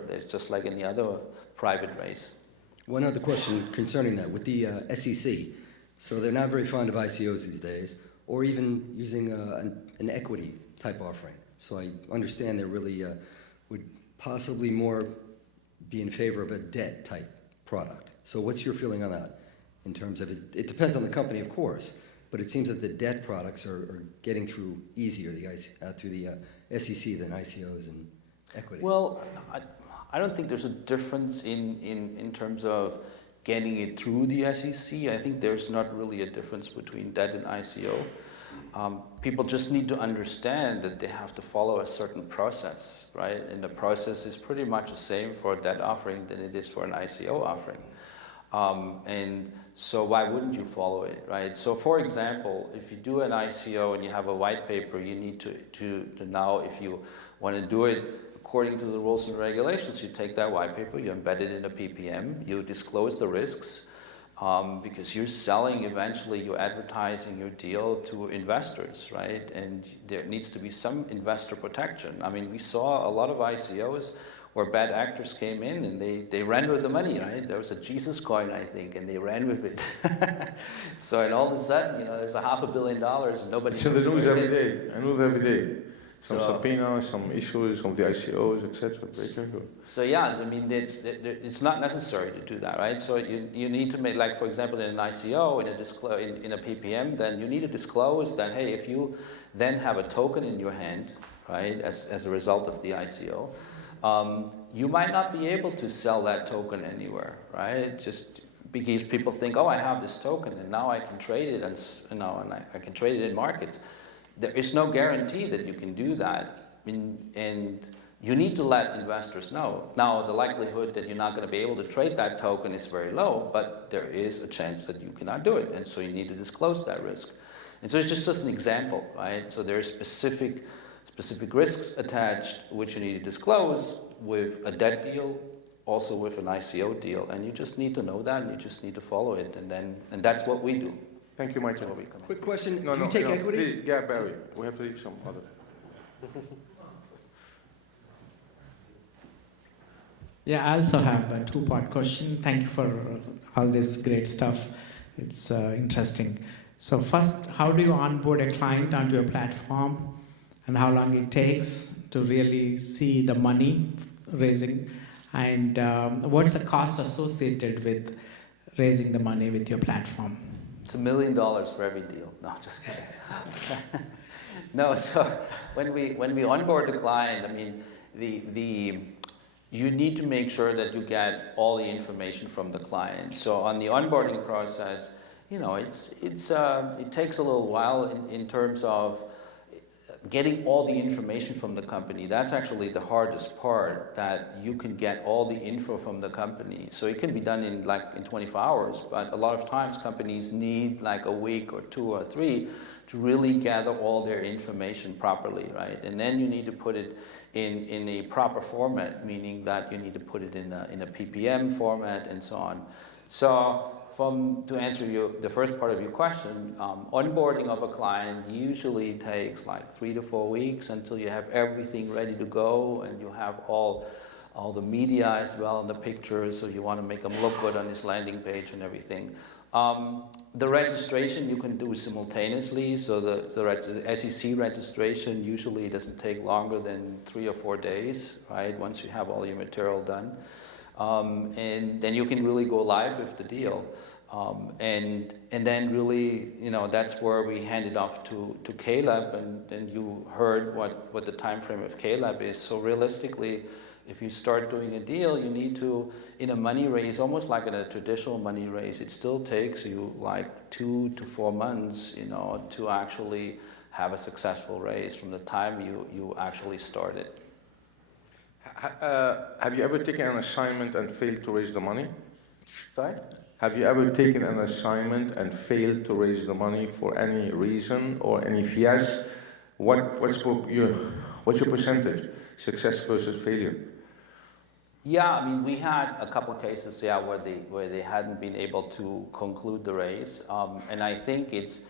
private race. One other question concerning that. With the SEC, so they're not very fond of ICOs these days, or even using an equity type offering. So I understand they really would possibly more be in favor of a debt type product. So what's your feeling on that? In terms of, it depends on the company, of course, but it seems that the debt products are getting through easier through the SEC than ICOs and equity. Well, I don't think there's a difference in terms of getting it through the SEC. I think there's not really a difference between debt and ICO. People just need to understand that they have to follow a certain process, right? And the process is pretty much the same for a debt offering than it is for an ICO offering. And so why wouldn't you follow it, right? So for example, if you do an ICO and you have a white paper, you need to now, if you want to do it according to the rules and regulations, you take that white paper, you embed it in a PPM, you disclose the risks, because you're selling eventually, you're advertising your deal to investors, right? And there needs to be some investor protection. I mean, we saw a lot of ICOs where bad actors came in and they ran with the money, right? There was a Jesus coin, I think, and they ran with it. So, and all of a sudden, you know, there's $500 million and nobody So knows the news where it every is. day. I know every day. Some So- subpoenas, some issues of the ICOs, etc. So yeah, I mean, it's not necessary to do that, right? So you need to make, like for example, in an ICO, in a PPM, then you need to disclose that, hey, if you then have a token in your hand, right, as a result of the ICO, you might not be able to sell that token anywhere, right? Just because people think, oh, I have this token and now I can trade it, and I can trade it in markets. There is no guarantee that you can do that, and you need to let investors know. Now, the likelihood that you're not going to be able to trade that token is very low, but there is a chance that you cannot do it, and so you need to disclose that risk. And so it's just an example, right? So there are specific risks attached which you need to disclose with a debt deal, also with an ICO deal, and you just need to know that, and you just need to follow it, and that's what we do. Thank you, That's Michael. what we come. Quick question, No, do you take no, equity? please, yeah, Barry. We have to leave some other. Yeah, I also have a two-part question. Thank you for all this great stuff. It's interesting. So first, how do you onboard a client onto your platform, and how long it takes to really see the money raising, and what's the cost associated with raising the money with your platform? It's $1 million for every deal. No, I'm just kidding. No, so when we onboard the client, I mean, you need to make sure that you get all the information from the client. So on the onboarding process, you know, it takes a little while in terms of getting all the information from the company. That's actually the hardest part, that you can get all the info from the company. So it can be done in 24 hours, but a lot of times companies need like a week or 2 or 3 to really gather all their information properly, right? And then you need to put it in a proper format, meaning that you need to put it in a PPM format and so on. So to answer the first part of your question, onboarding of a client usually takes like 3 to 4 weeks until you have everything ready to go, and you have all the media as well and the pictures, so you want to make them look good on this landing page and everything. The registration you can do simultaneously, so the SEC registration usually doesn't take longer than 3 or 4 days, right, once you have all your material done. And then you can really go live with the deal. And then really, you know, that's where we hand it off to Caleb, and you heard what the time frame of Caleb is. So realistically, if you start doing a deal, you need to, in a money raise, almost like in a traditional money raise, it still takes you like 2 to 4 months, you know, to actually have a successful raise from the time you actually start it. Have you ever taken an assignment and failed to raise the money? Sorry? Have you ever taken an assignment and failed to raise the money for any reason, or any if yes, what's your percentage, success versus failure? Yeah, I mean, we had a couple cases, yeah, where they hadn't been able to conclude the raise, and I think it's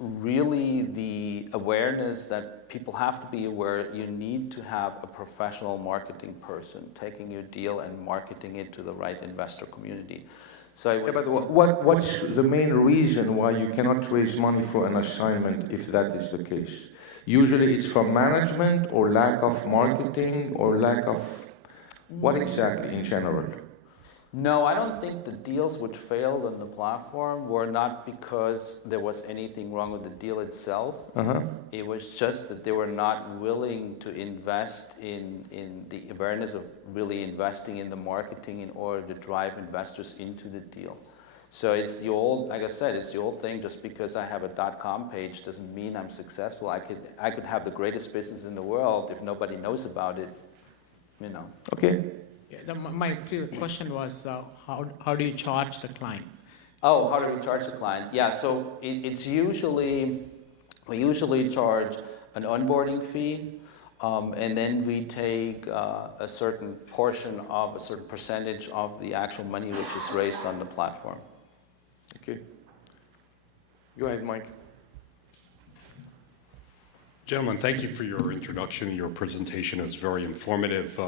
really the awareness that people have to be aware. You need to have a professional marketing person taking your deal and marketing it to the right investor community. So it was, Yeah, but what's the main reason why you cannot raise money for an assignment if that is the case? Usually it's from management, or lack of marketing, or lack of what exactly in general? No, I don't think the deals which failed on the platform were not because there was anything wrong with the deal itself. It was just that they were not willing to invest in the awareness of really investing in the marketing in order to drive investors into the deal. So it's the old, like I said, it's the old thing. Just because I have a .com page doesn't mean I'm successful. I could have the greatest business in the world if nobody knows about it, you know. Okay. Yeah, my previous question was, how do you charge the client? Oh, how do we charge the client? Yeah, so it's usually, we usually charge an onboarding fee, and then we take a certain portion of, a certain percentage of the actual money which is raised on the platform. Okay. Go ahead, Mike. Gentlemen, thank you for your introduction. Your presentation is very informative.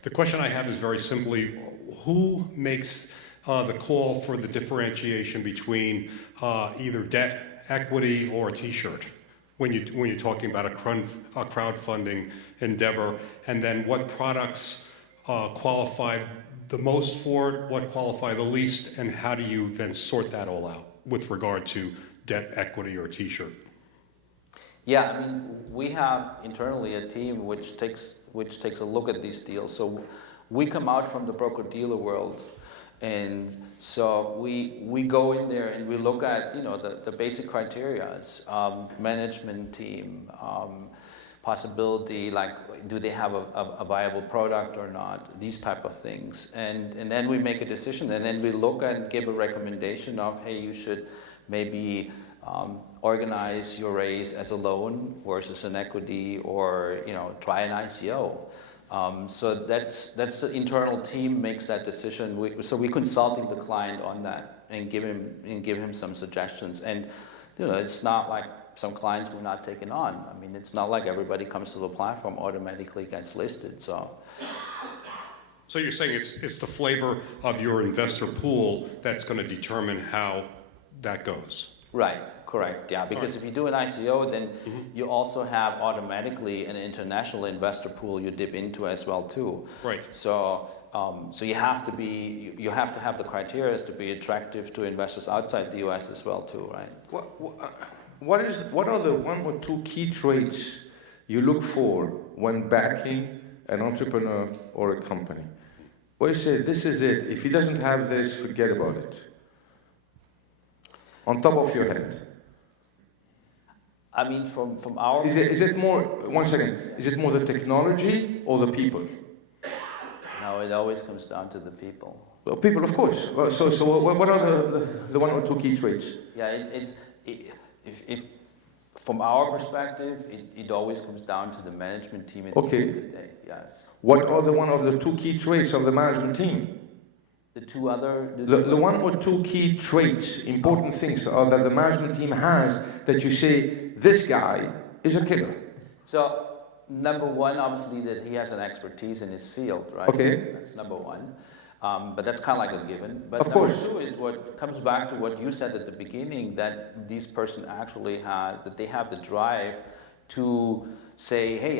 The question I have is very simply, who makes the call for the differentiation between either debt, equity, or a T-shirt when you're talking about a crowdfunding endeavor? And then what products qualify the most for it, what qualify the least, and how do you then sort that all out with regard to debt, equity, or T-shirt? Yeah, I mean, we have internally a team which takes a look at these deals. So we come out from the broker-dealer world, and so we go in there and we look at, you know, the basic criteria, management team, possibility, like do they have a viable product or not, these type of things. And then we make a decision, and then we look and give a recommendation of, hey, you should maybe organize your raise as a loan versus an equity, or, you know, try an ICO. So that's the internal team makes that decision. So we consulting the client on that and give him some suggestions. And, you know, it's not like some clients we're not taking on. I mean, it's not like everybody comes to the platform automatically gets listed. So you're saying it's the flavor of your investor pool that's going to determine how that goes. Right, correct, yeah. Because if you do an ICO, then you also have automatically an international investor pool you dip into as well too. Right. So you have to have the criteria to be attractive to investors outside the US as well too, right? What are the one or two key traits you look for when backing an entrepreneur or a company? Where you say, this is it. If he doesn't have this, forget about it. On top of your head. I mean, from our... Is it more, one second, is it more the technology or the people? No, it always comes down to the people. Well, people, of course. Well, so what are the one or two key traits? Yeah, if from our perspective, it always comes down to the management team at the end of the day, yes. What are the one of the two key traits of the management team? The two other... The one or two key traits, important things are that the management team has that you say, this guy is a killer. So, number one, obviously, that he has an expertise in his field, right? Okay. That's number one. But that's kind of like a given. But of number course. two is what comes back to what you said at the beginning, that this person actually has, that they have the drive to say, hey,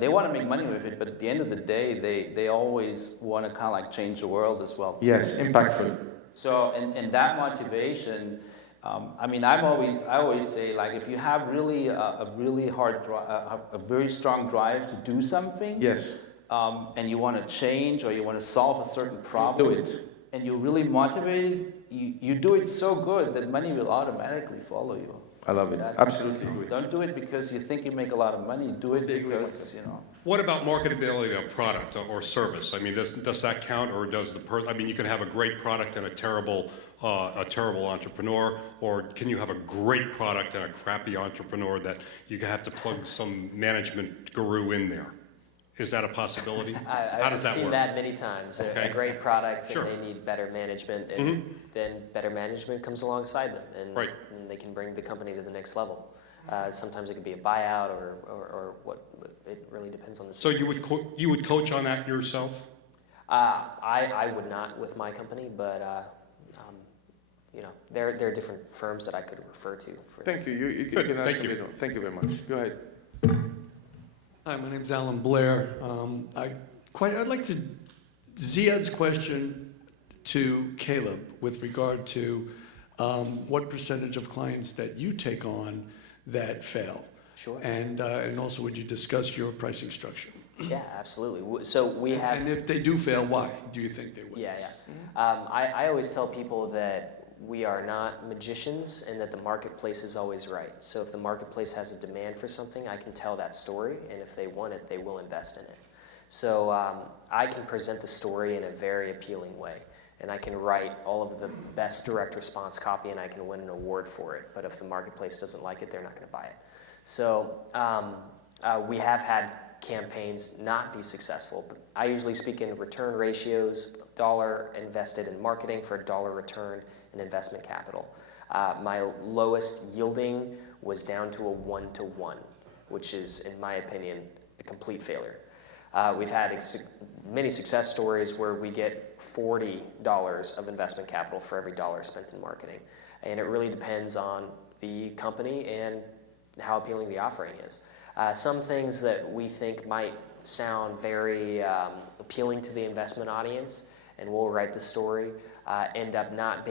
they want to make money with it, but at the end of the day, they always want to kind of like change the world as well. Yes, impactful. So, and that motivation, I mean, I always say, like, if you have really a really hard a very strong drive to do something, yes, and you want to change or you want to solve a certain problem, do it. And you're really motivated, you do it so good that money will automatically follow you. I love it. Absolutely. Don't do it because you think you make a lot of money. Do it because, you know. What about marketability of product or service? I mean, does that count, or does I mean, you can have a great product and a terrible entrepreneur, or can you have a great product and a crappy entrepreneur that you have to plug some management guru in there? Is that a possibility? How does that work? I've seen that many times. Okay. A great product, Sure. and they need better management, and then better management comes alongside them, and, Right. and they can bring the company to the next level. Sometimes it could be a buyout, or what. It really depends on the. So you would coach on that yourself? I would not with my company, but there are different firms that I could refer to. Thank you. You Good. can Thank you. Thank you very much. Go ahead. Hi, my name's Alan Blair. I'd like to, Ziad's question, to Caleb with regard to what percentage of clients that you take on that fail. Sure. And also, would you discuss your pricing structure? Yeah, absolutely. So we have. And if they do fail, why do you think they would? Yeah, yeah. I always tell people that we are not magicians and that the marketplace is always right. So if the marketplace has a demand for something, I can tell that story, and if they want it, they will invest in it. So I can present the story in a very appealing way, and I can write all of the best direct response copy, and I can win an award for it. But if the marketplace doesn't like it, they're not going to buy it. So we have had campaigns not be successful, but I usually speak in return ratios, dollar invested in marketing for a dollar return in investment capital. My lowest yielding was down to a 1-to-1, which is, in my opinion, a complete failure. We've had many success stories where we get $40 of investment capital for every dollar spent in marketing. And it really depends on the company and how appealing the offering is. Some things that we think might sound very appealing to the investment audience, and we'll write the story, end up not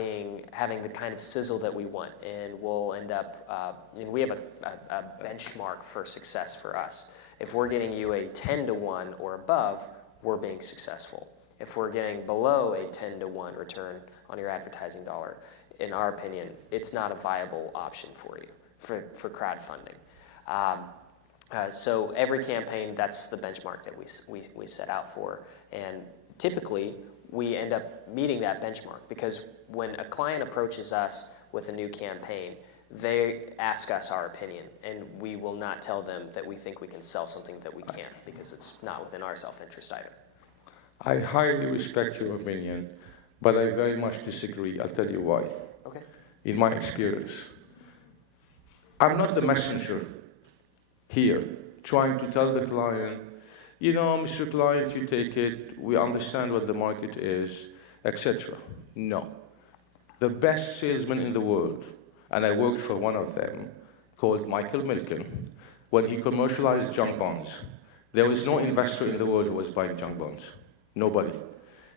having the kind of sizzle that we want, and we'll end up, we have a benchmark for success for us. If we're getting you a 10-to-1 or above, we're being successful. If we're getting below a 10-to-1 return on your advertising dollar, in our opinion, it's not a viable option for you for crowdfunding. So every campaign, that's the benchmark that we set out for, and typically we end up meeting that benchmark because when a client approaches us with a new campaign, they ask us our opinion, and we will not tell them that we think we can sell something that we can't, because it's not within our self-interest either. I highly respect your opinion, but I very much disagree. I'll tell you why. Okay. In my experience, I'm not the messenger here trying to tell the client, you know, Mr. Client, you take it, we understand what the market is, etc. No. The best salesman in the world, and I worked for one of them, called Michael Milken, when he commercialized junk bonds. There was no investor in the world who was buying junk bonds. Nobody.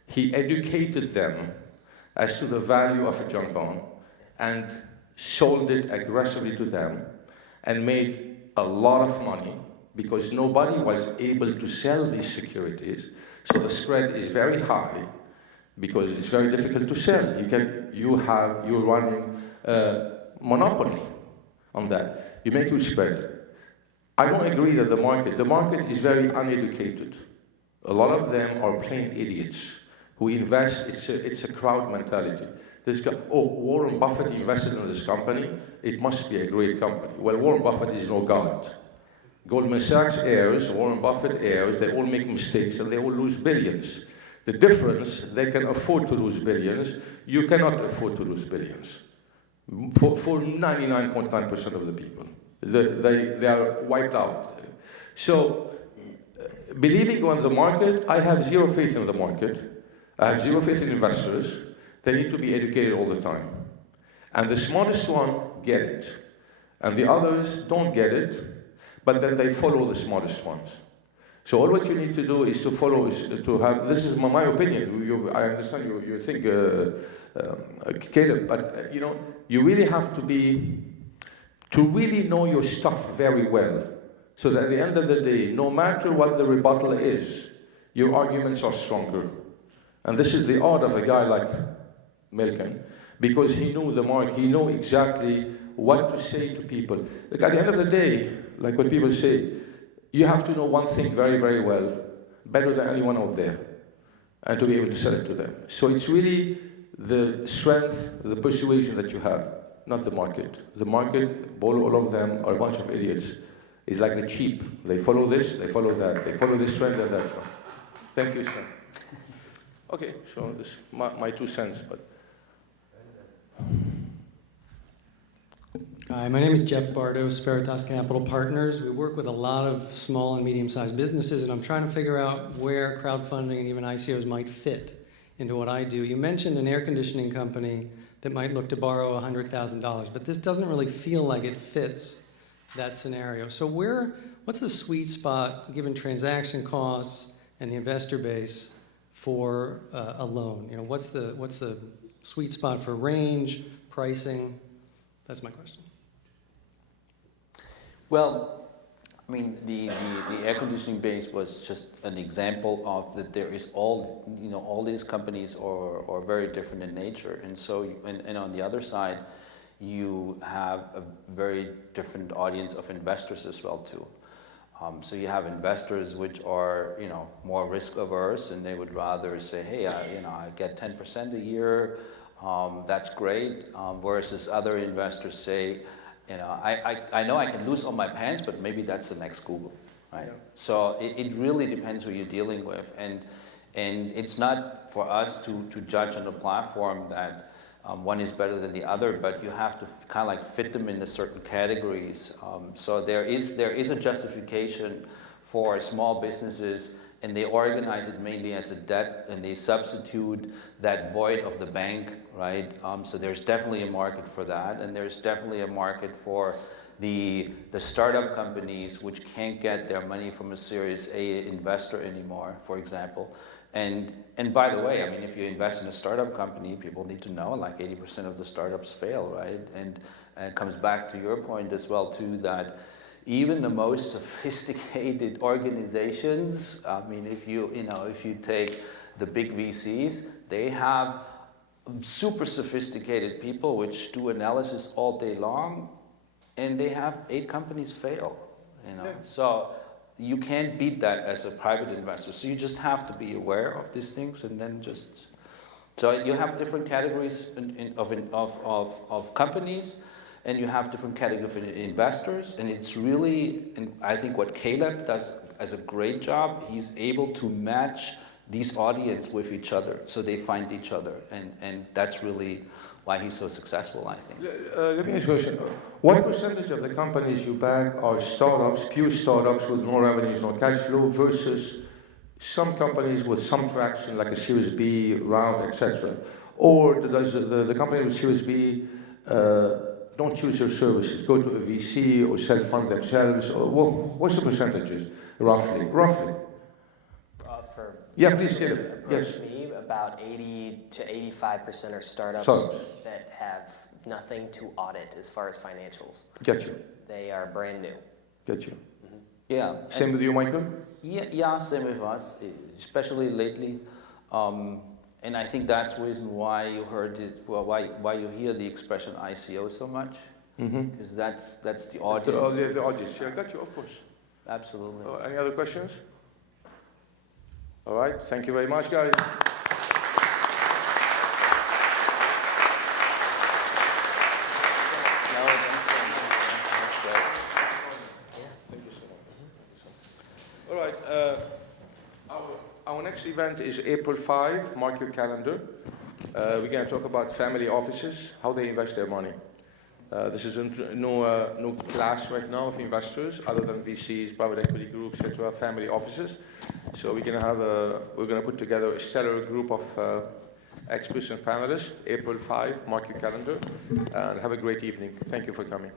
He educated them as to the value of a junk bond and sold it aggressively to them and made a lot of money because nobody was able to sell these securities. So the spread is very high because it's very difficult to sell. You're running monopoly on that. You make huge spread. I don't agree that the market is very uneducated. A lot of them are plain idiots who invest. It's a crowd mentality. Warren Buffett invested in this company, it must be a great company. Well, Warren Buffett is no god. Goldman Sachs heirs, Warren Buffett heirs, they all make mistakes and they all lose billions. The difference, they can afford to lose billions. You cannot afford to lose billions. For 99.9% of the people. They are wiped out. So, believing on the market, I have zero faith in the market. I have zero faith in investors. They need to be educated all the time. And the smartest one get it. And the others don't get it, but then they follow the smartest ones. So all what you need to do is to follow, this is my opinion. I understand you think, Caleb, but you really have to really know your stuff very well. So that at the end of the day, no matter what the rebuttal is, your arguments are stronger. And this is the art of a guy like Milken, because he knew the market, he knew exactly what to say to people. Like at the end of the day, like what people say, you have to know one thing very, very well, better than anyone out there, and to be able to sell it to them. So it's really the strength, the persuasion that you have, not the market. The market, all of them are a bunch of idiots. It's like the sheep. They follow this, they follow that, they follow this trend and that trend. Thank you, sir. Okay, so this is my 2 cents, but. Hi, my name is Jeff Bardo, Spiritas Capital Partners. We work with a lot of small and medium-sized businesses, and I'm trying to figure out where crowdfunding and even ICOs might fit into what I do. You mentioned an air conditioning company that might look to borrow $100,000, but this doesn't really feel like it fits that scenario. So what's the sweet spot, given transaction costs and the investor base, for a loan? You know, what's the sweet spot for range, pricing? That's my question. Well, I mean, the air conditioning base was just an example of that there is all these companies are very different in nature. And so, and on the other side, you have a very different audience of investors as well too. So you have investors which are, more risk averse, and they would rather say, hey, I get 10% a year, that's great, versus other investors say, I know I can lose all my pants, but maybe that's the next Google, right? Yeah. So it really depends who you're dealing with, and it's not for us to judge on the platform that one is better than the other, but you have to kind of like fit them into certain categories. So there is a justification for small businesses, and they organize it mainly as a debt, and they substitute that void of the bank, right? So there's definitely a market for that, and there's definitely a market for the startup companies which can't get their money from a Series A investor anymore, for example. And by the way, I mean, if you invest in a startup company, people need to know like 80% of the startups fail, right? And it comes back to your point as well too, that even the most sophisticated organizations, I mean, if you take the big VCs, they have super sophisticated people which do analysis all day long, and they have 8 companies fail, Yeah. So you can't beat that as a private investor. So you just have to be aware of these things, and then so you have different categories of companies, and you have different categories of investors, and it's really, and I think what Caleb does as a great job, he's able to match these audience with each other, so they find each other, and that's really why he's so successful, I think. Let me ask you a question. What percentage of the companies you back are startups, pure startups with no revenues, no cash flow, versus some companies with some traction, like a Series B round, etc.? Or does the company with Series B don't choose your services, go to a VC or self-fund themselves? Or what's the percentages, roughly? Yeah, please, Caleb. Approach me, about 80 to 85% are startups that have nothing to audit as far as financials. Get you. They are brand new. Get you. Mm-hmm. Yeah. Same with you, Michael? Yeah, same with us, especially lately. And I think that's the reason why you heard it, well, why you hear the expression ICO so much, because that's the audience. The audience, yeah, got you, of course. Absolutely. Any other questions? All right, thank you very much, guys. All right, our next event is April 5, mark your calendar. We're going to talk about family offices, how they invest their money. This is no class right now of investors, other than VCs, private equity groups, etc., family offices. So we're going to put together a stellar group of experts and panelists, April 5, mark your calendar, and have a great evening. Thank you for coming.